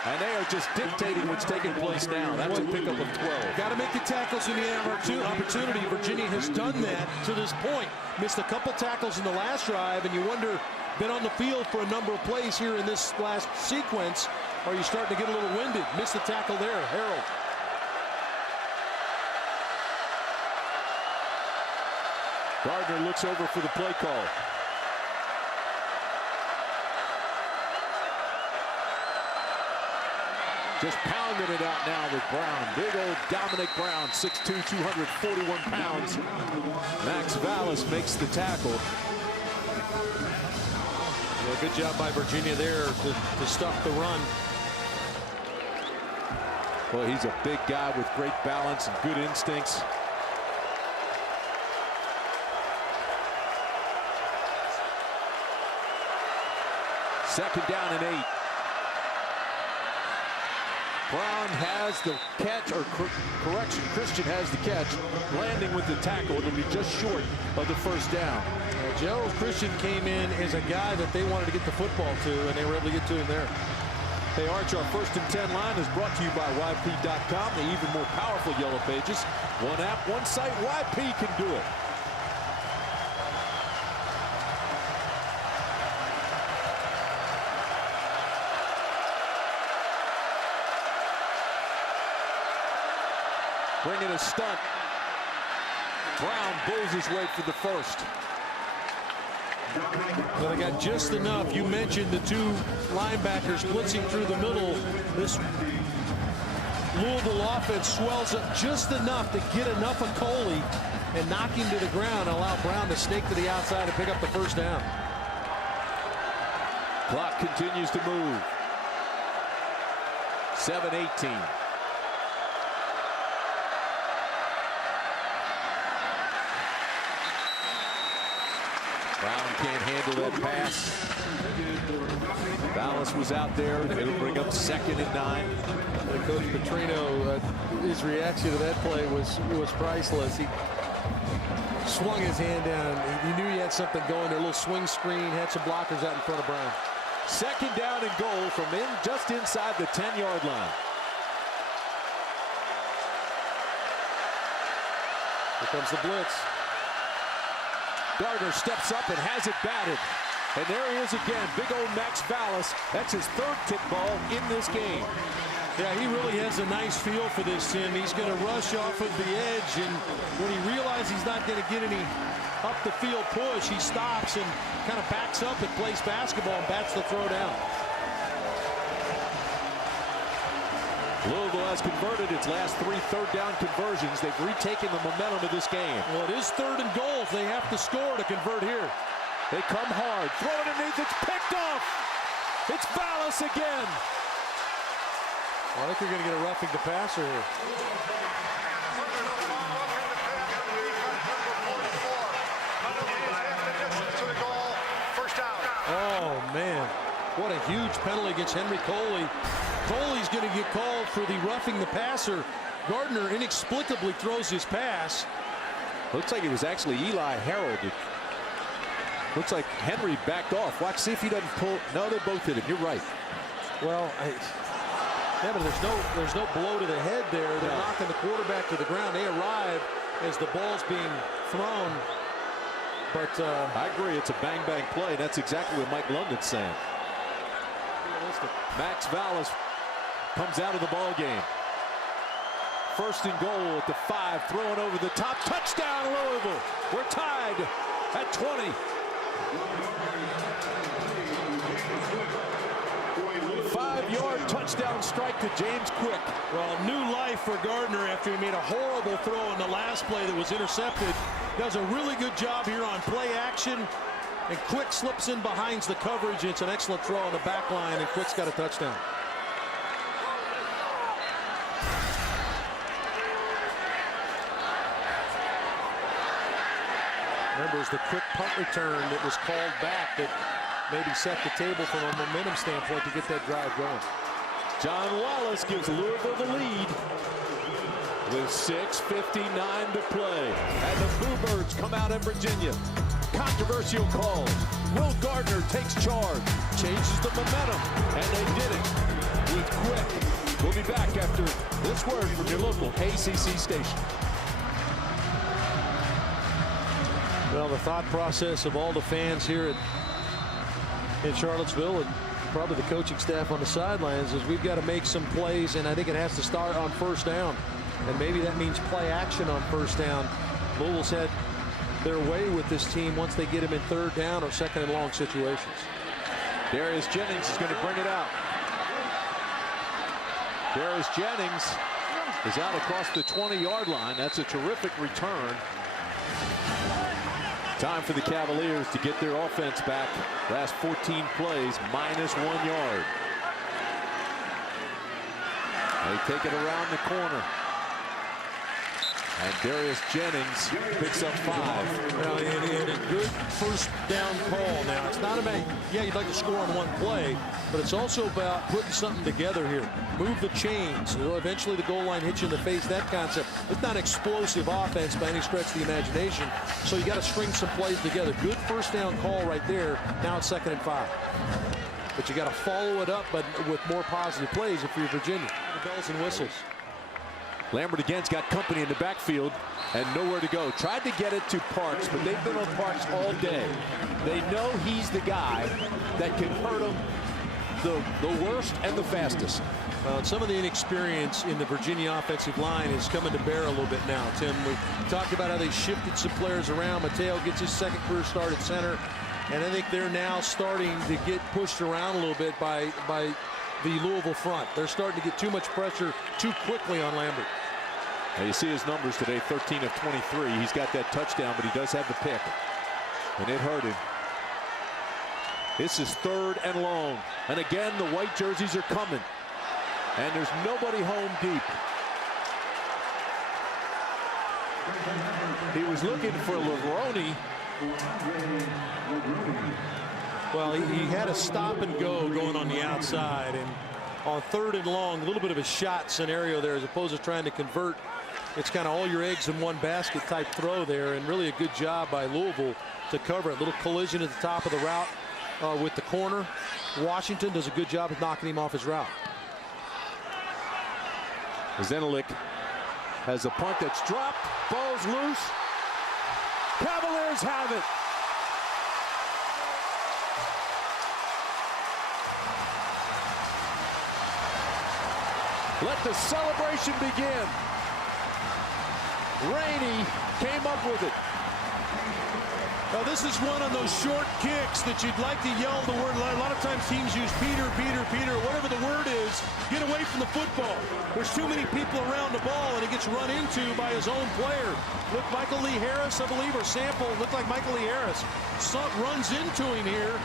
And they are just dictating what's taking place now. That's a pickup of 12. Got to make the tackles in the opportunity. Virginia has done that to this point. Missed a couple tackles in the last drive, and you wonder, been on the field for a number of plays here in this last sequence. Are you starting to get a little winded? Missed the tackle there, Harold. Gardner looks over for the play call. Just pounding it out now with Brown. Big old Dominique Brown, 6'2", 241 pounds. Max Vallis makes the tackle. Yeah, good job by Virginia there to stop the run. Well, he's a big guy with great balance and good instincts. Second down and 8. Brown has the catch, or correction, Christian has the catch, landing with the tackle. It'll be just short of the first down. Gerald Christian came in as a guy that they wanted to get the football to, and they were able to get to him there. Hey, Arch, our First and 10 line is brought to you by YP.com, the even more powerful Yellow Pages. One app, one site, YP can do it. Bringing a stunt. Brown bulls his way for the first. Well, they got just enough. You mentioned the two linebackers blitzing through the middle. This Louisville offense swells up just enough to get enough of Coley and knock him to the ground and allow Brown to snake to the outside and pick up the first down. Clock continues to move. 7:18. Brown can't handle that pass. Vallis was out there. It'll bring up 2nd and 9. Coach Petrino, his reaction to that play was priceless. He swung his hand down. He knew he had something going there. A little swing screen, had some blockers out in front of Brown. Second down and goal from just inside the 10-yard line. Here comes the blitz. Gardner steps up and has it batted. And there he is again, big old Max Vallis. That's his 3rd kickball in this game. Yeah, he really has a nice feel for this, Tim. He's going to rush off of the edge, and when he realizes he's not going to get any up the field push, he stops and kind of backs up and plays basketball and bats the throw down. Louisville has converted its last 3 third-down conversions. They've retaken the momentum of this game. Well, it is 3rd and goals. They have to score to convert here. They come hard. Throw it underneath. It's picked off. It's Vallis again. Well, I think you're going to get a roughing the passer here. Oh, man. What a huge penalty against Henry Coley. Coley's going to get called for the roughing the passer. Gardner inexplicably throws his pass. Looks like it was actually Eli Harold. Looks like Henry backed off. Watch, see if he doesn't pull. No, they both hit him. You're right. Well, yeah, but there's no blow to the head there. They're knocking the quarterback to the ground. They arrive as the ball's being thrown. But I agree. It's a bang-bang play. That's exactly what Mike London's saying. Max Vallis comes out of the ball game. 1st and goal at the 5, throwing over the top. Touchdown, Louisville. We're tied at 20. 5-yard touchdown strike to James Quick. Well, new life for Gardner after he made a horrible throw in the last play that was intercepted. Does a really good job here on play action. And Quick slips in behind the coverage. It's an excellent throw on the back line, and Quick's got a touchdown. Remember, it was the quick punt return that was called back that maybe set the table from a momentum standpoint to get that drive going. John Wallace gives Louisville the lead with 6:59 to play. And the Bluebirds come out in Virginia. Controversial calls. Will Gardner takes charge, changes the momentum, and they did it with Quick. We'll be back after this word from your local ACC station. Well, the thought process of all the fans here in Charlottesville and probably the coaching staff on the sidelines is we've got to make some plays, and I think it has to start on first down. And maybe that means play action on first down. Louisville's had their way with this team once they get him in third down or second and long situations. Darius Jennings is going to bring it out. Darius Jennings is out across the 20-yard line. That's a terrific return. Time for the Cavaliers to get their offense back. Last 14 plays, -1 yard. They take it around the corner. And Darius Jennings picks up 5. Well, and a good first down call. Now, it's not about, yeah, you'd like to score on one play, but it's also about putting something together here. Move the chains. You know, eventually the goal line hits you in the face. That concept. It's not explosive offense by any stretch of the imagination. So you got to string some plays together. Good first down call right there. Now it's 2nd and 5. But you got to follow it up, but with more positive plays if you're Virginia. The bells and whistles. Lambert again's got company in the backfield and nowhere to go. Tried to get it to Parks, but they've been on Parks all day. They know he's the guy that can hurt them the worst and the fastest. Some of the inexperience in the Virginia offensive line is coming to bear a little bit now, Tim. We talked about how they shifted some players around. Mateo gets his second career start at center, and I think they're now starting to get pushed around a little bit by the Louisville front. They're starting to get too much pressure too quickly on Lambert. Now you see his numbers today, 13 of 23. He's got that touchdown, but he does have the pick. And it hurt him. This is 3rd and long. And again, the white jerseys are coming. And there's nobody home deep. He was looking for Lavroni. Well, he had a stop and go going on the outside, and on 3rd and long, a little bit of a shot scenario there as opposed to trying to convert. It's kind of all your eggs in one basket type throw there, and really a good job by Louisville to cover it. Little collision at the top of the route with the corner. Washington does a good job of knocking him off his route. Zenelik has a punt that's dropped. Ball's loose. Cavaliers have it. Let the celebration begin. Rainey came up with it. Now this is one of those short kicks that you'd like to yell the word. A lot of times teams use Peter, whatever the word is. Get away from the football. There's too many people around the ball, and he gets run into by his own player. Look, Michael Lee Harris, I believe, or Sample. Looked like Michael Lee Harris. Runs into him here,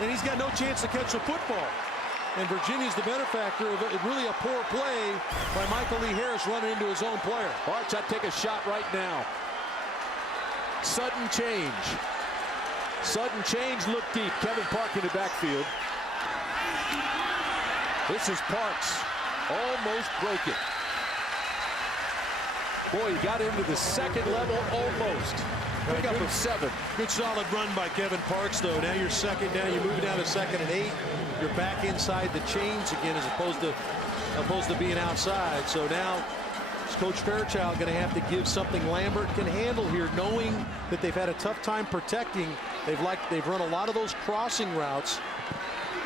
and he's got no chance to catch the football. And Virginia's the benefactor of it. Really a poor play by Michael Lee Harris running into his own player. Watch, I take a shot right now. Sudden change. Sudden change, look deep. Kevin Park in the backfield. This is Parks. Almost broke it. Boy, he got into the 2nd level almost. Pick up of 7. Good solid run by Kevin Parks, though. Now you're 2nd down. You move down to 2nd and 8. You're back inside the chains again as opposed to being outside. So now is Coach Fairchild going to have to give something Lambert can handle here, knowing that they've had a tough time protecting. They've run a lot of those crossing routes,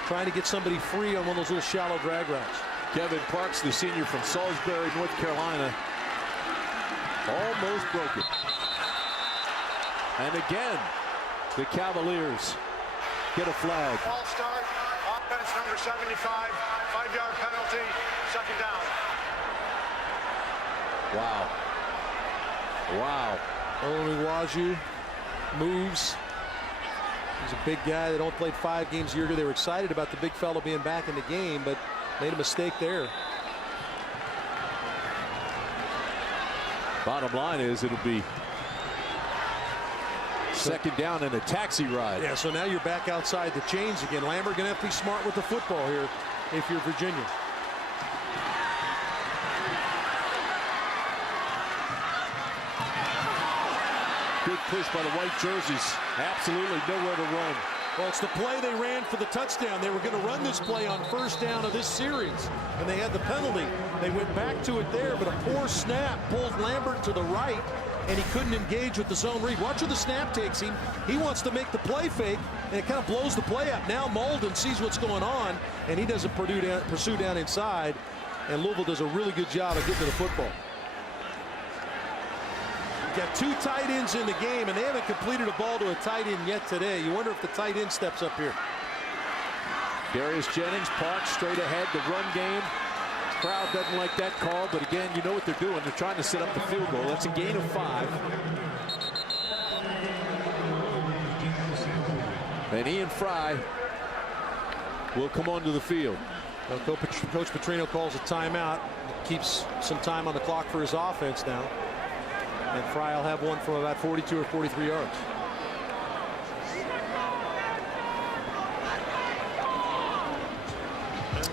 trying to get somebody free on one of those little shallow drag routes. Kevin Parks, the senior from Salisbury, North Carolina, almost broke it. And again, the Cavaliers get a flag. Ball start. Offense number 75. Wow. Wow. Wahoos moves. He's a big guy. They only played 5 games a year ago. They were excited about the big fellow being back in the game, but made a mistake there. Bottom line is it'll be second down and a taxi ride. Yeah, so now you're back outside the chains again. Lambert going to have to be smart with the football here if you're Virginia. Good push by the white jerseys. Absolutely nowhere to run. Well, it's the play they ran for the touchdown. They were going to run this play on first down of this series, and they had the penalty. They went back to it there, but a poor snap pulled Lambert to the right, and he couldn't engage with the zone read. Watch where the snap takes him. He wants to make the play fake, and it kind of blows the play up. Now Molden sees what's going on, and he doesn't pursue down inside, and Louisville does a really good job of getting to the football. Got 2 tight ends in the game, and they haven't completed a ball to a tight end yet today. You wonder if the tight end steps up here. Darius Jennings parks straight ahead, the run game. Crowd doesn't like that call, but again, you know what they're doing. They're trying to set up the field goal. That's a gain of 5. And Ian Fry will come onto the field. Well, Coach Petrino calls a timeout. Keeps some time on the clock for his offense now. And Fry will have one from about 42 or 43 yards.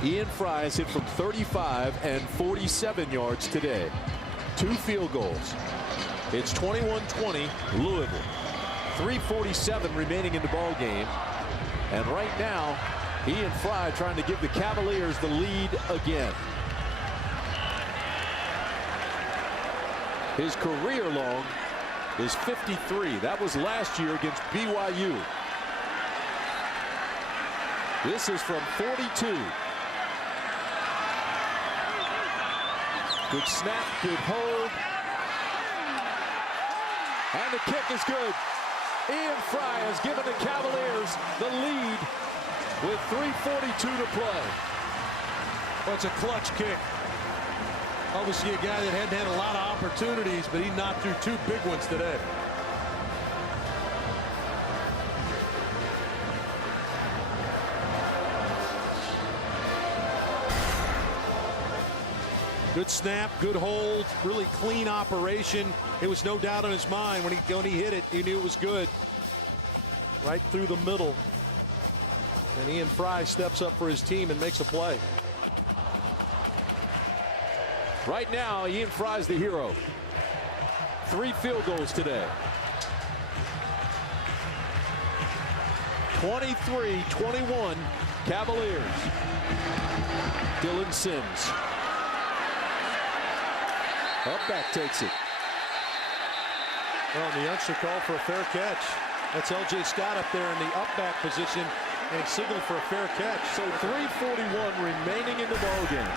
Ian Fry has hit from 35 and 47 yards today. 2 field goals. It's 21-20 Louisville. 3:47 remaining in the ball game. And right now, Ian Fry trying to give the Cavaliers the lead again. His career long is 53. That was last year against BYU. This is from 42. Good snap, good hold. And the kick is good. Ian Fry has given the Cavaliers the lead with 3:42 to play. Well, it's a clutch kick. Obviously a guy that hadn't had a lot of opportunities, but he knocked through 2 big ones today. Good snap, good hold, really clean operation. It was no doubt in his mind when he hit it, he knew it was good. Right through the middle. And Ian Fry steps up for his team and makes a play. Right now, Ian Fry's the hero. 3 field goals today. 23-21 Cavaliers. Dylan Sims. Upback takes it. Well, the youngster called for a fair catch. That's L.J. Scott up there in the upback position and signaled for a fair catch. So 3:41 remaining in the ball game.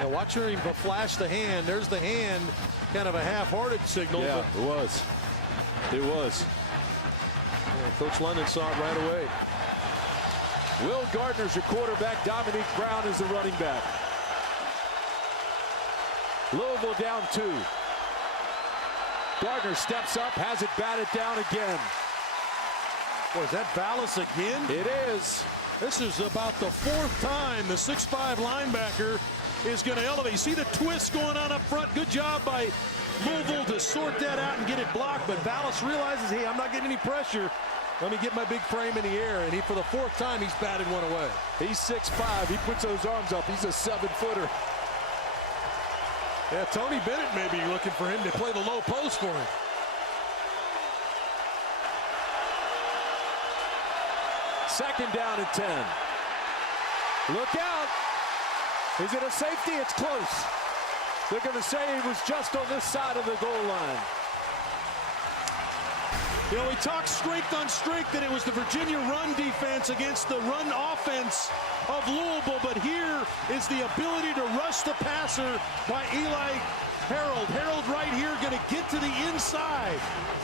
Now watch him flash the hand. There's the hand, kind of a half-hearted signal. Yeah, it was. It was. Yeah, Coach London saw it right away. Will Gardner's your quarterback. Dominique Brown is the running back. Louisville down 2. Gardner steps up, has it batted down again. Boy, is that Vallis again? It is. This is about the 4th time the 6'5 linebacker is going to elevate. You see the twist going on up front. Good job by Louisville to sort that out and get it blocked. But Vallis realizes, hey, I'm not getting any pressure. Let me get my big frame in the air. And for the 4th time, he's batted one away. He's 6'5". He puts those arms up. He's a 7-footer. Yeah, Tony Bennett may be looking for him to play the low post for him. Second down and 10. Look out. Is it a safety? It's close. They're going to say he was just on this side of the goal line. You know, we talked strength on strength, that it was the Virginia run defense against the run offense of Louisville, but here is the ability to rush the passer by Eli Harold right here going to get to the inside.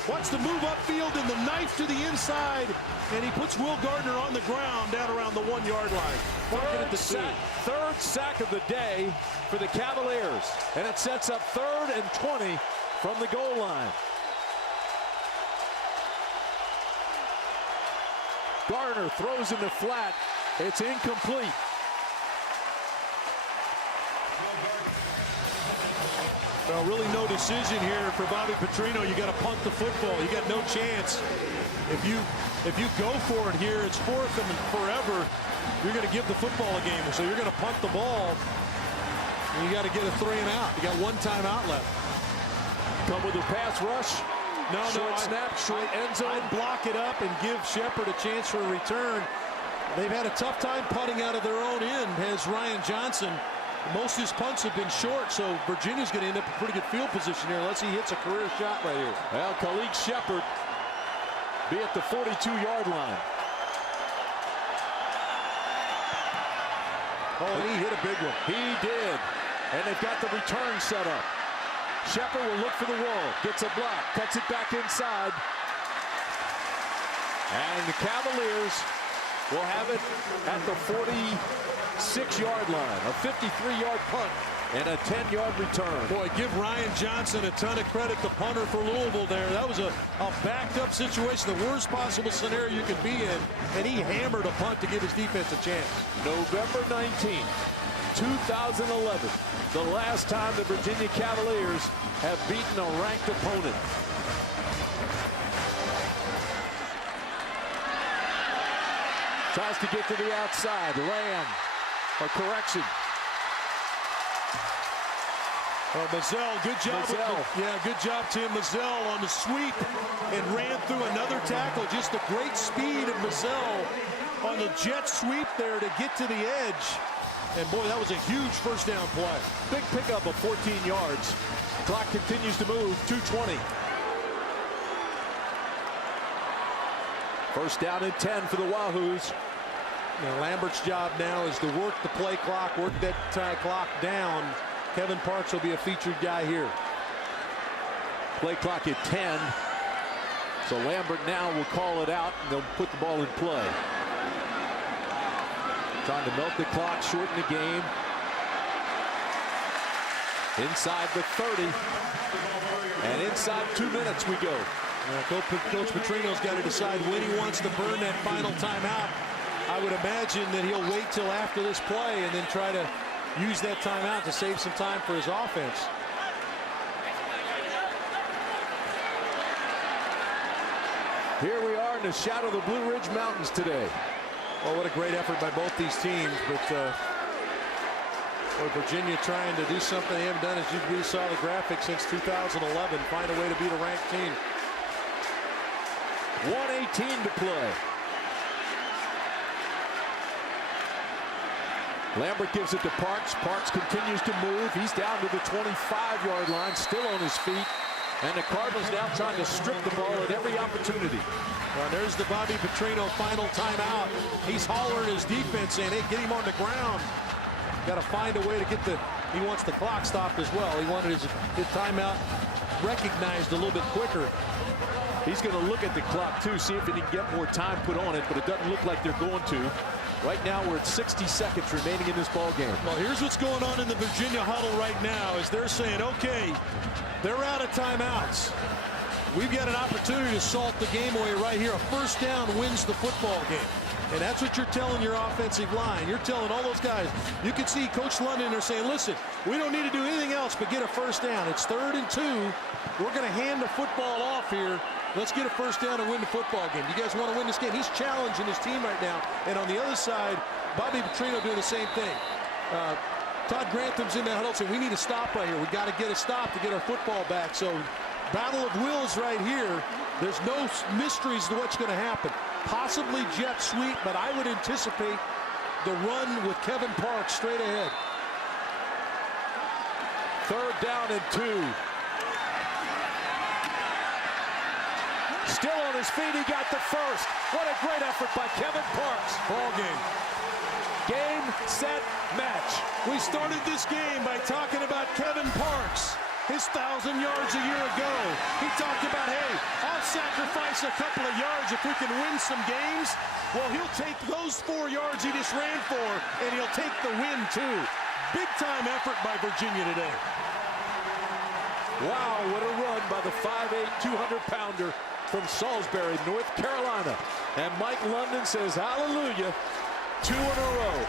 Wants to move upfield and the knife to the inside. And he puts Will Gardner on the ground down around the 1-yard line. Third sack of the day for the Cavaliers. And it sets up 3rd and 20 from the goal line. Gardner throws in the flat. It's incomplete. Well, really no decision here for Bobby Petrino. You got to punt the football. You got no chance. If you go for it here, it's 4th and forever. You're going to give the football a game. So you're going to punt the ball. And you got to get a 3 and out. You got 1 timeout left. Come with a pass rush. Short snap, short end zone. I'd block it up and give Shepard a chance for a return. They've had a tough time punting out of their own end, has Ryan Johnson. Most of his punts have been short, so Virginia's going to end up in pretty good field position here unless he hits a career shot right here. Well, Khalid Shepard be at the 42-yard line. Oh, and he hit a big one. He did. And they've got the return set up. Shepard will look for the wall. Gets a block. Cuts it back inside. And the Cavaliers will have it at the 46-yard line. A 53-yard punt and a 10-yard return. Boy, give Ryan Johnson a ton of credit, the punter for Louisville there. That was a backed-up situation, the worst possible scenario you could be in, and he hammered a punt to give his defense a chance. November 19th, 2011, the last time the Virginia Cavaliers have beaten a ranked opponent. Tries to get to the outside. Lamb, a correction. Mazzell, good job. Good job, Tim. Mazzell on the sweep and ran through another tackle. Just the great speed of Mazzell on the jet sweep there to get to the edge. And boy, that was a huge first down play. Big pickup of 14 yards. Clock continues to move. 2:20. First down and 10 for the Wahoos. Now Lambert's job now is to work the play clock, work that clock down. Kevin Parks will be a featured guy here. Play clock at 10. So Lambert now will call it out and they'll put the ball in play. Trying to milk the clock, shorten the game. Inside the 30. And inside 2 minutes we go. Coach Petrino's got to decide when he wants to burn that final timeout. I would imagine that he'll wait till after this play and then try to use that timeout to save some time for his offense. Here we are in the shadow of the Blue Ridge Mountains today. Well, what a great effort by both these teams. But Virginia trying to do something they haven't done, as we saw the graphic, since 2011. Find a way to beat a ranked team. 1:18 to play. Lambert gives it to Parks. Parks continues to move. He's down to the 25-yard line, still on his feet. And the Cardinals now trying to strip the ball at every opportunity. Well, there's the Bobby Petrino final timeout. He's hollering his defense in. Hey, get him on the ground. Got to find a way to get he wants the clock stopped as well. He wanted his timeout recognized a little bit quicker. He's going to look at the clock, too, see if he can get more time put on it, but it doesn't look like they're going to. Right now, we're at 60 seconds remaining in this ball game. Well, here's what's going on in the Virginia huddle right now is they're saying, okay, they're out of timeouts. We've got an opportunity to salt the game away right here. A first down wins the football game. And that's what you're telling your offensive line. You're telling all those guys. You can see Coach London there saying, listen, we don't need to do anything else but get a first down. It's 3rd and 2. We're going to hand the football off here. Let's get a first down and win the football game. You guys want to win this game? He's challenging his team right now. And on the other side, Bobby Petrino doing the same thing. Todd Grantham's in that huddle saying, we need a stop right here. We got to get a stop to get our football back. So battle of wills right here. There's no mysteries to what's going to happen. Possibly jet sweep, but I would anticipate the run with Kevin Parks straight ahead. 3rd down and 2. Still on his feet, he got the first. What a great effort by Kevin Parks. Ball game. Game, set, match. We started this game by talking about Kevin Parks. his 1,000 yards a year ago. He talked about, hey, I'll sacrifice a couple of yards if we can win some games. Well, he'll take those 4 yards he just ran for, and he'll take the win, too. Big-time effort by Virginia today. Wow, what a run by the 5'8", 200-pounder from Salisbury, North Carolina. And Mike London says, hallelujah, 2 in a row.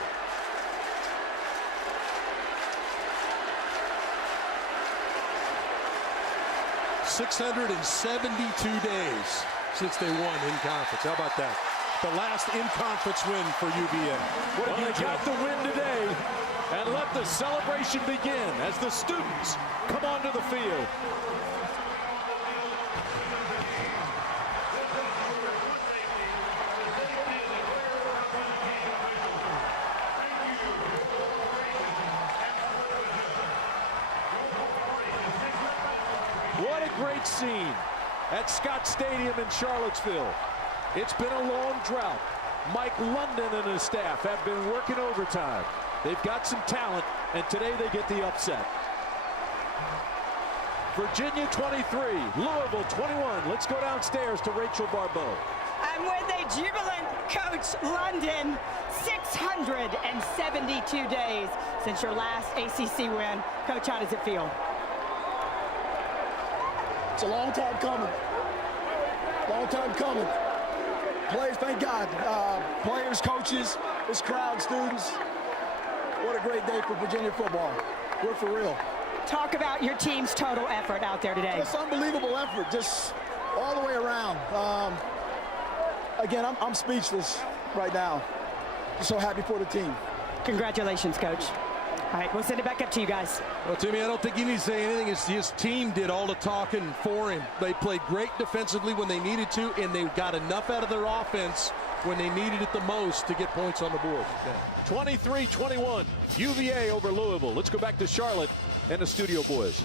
$672 days since they won in conference. How about that? The last in-conference win for UVA. Well, they got the win today, and let the celebration begin as the students come onto the field. What a great scene at Scott Stadium in Charlottesville. It's been a long drought. Mike London and his staff have been working overtime. They've got some talent, and today they get the upset. Virginia 23, Louisville 21. Let's go downstairs to Rachel Barbeau. And with a jubilant Coach London, 672 days since your last ACC win. Coach, how does it feel? It's a long time coming. Long time coming. Players, thank God. Players, coaches, this crowd, students. What a great day for Virginia football. We're for real. Talk about your team's total effort out there today. It's unbelievable effort, just all the way around. Again, I'm speechless right now. I'm so happy for the team. Congratulations, Coach. All right, we'll send it back up to you guys. Well, Timmy, I don't think you need to say anything. His team did all the talking for him. They played great defensively when they needed to, and they got enough out of their offense when they needed it the most to get points on the board. 23-21, UVA over Louisville. Let's go back to Charlotte and the Studio Boys.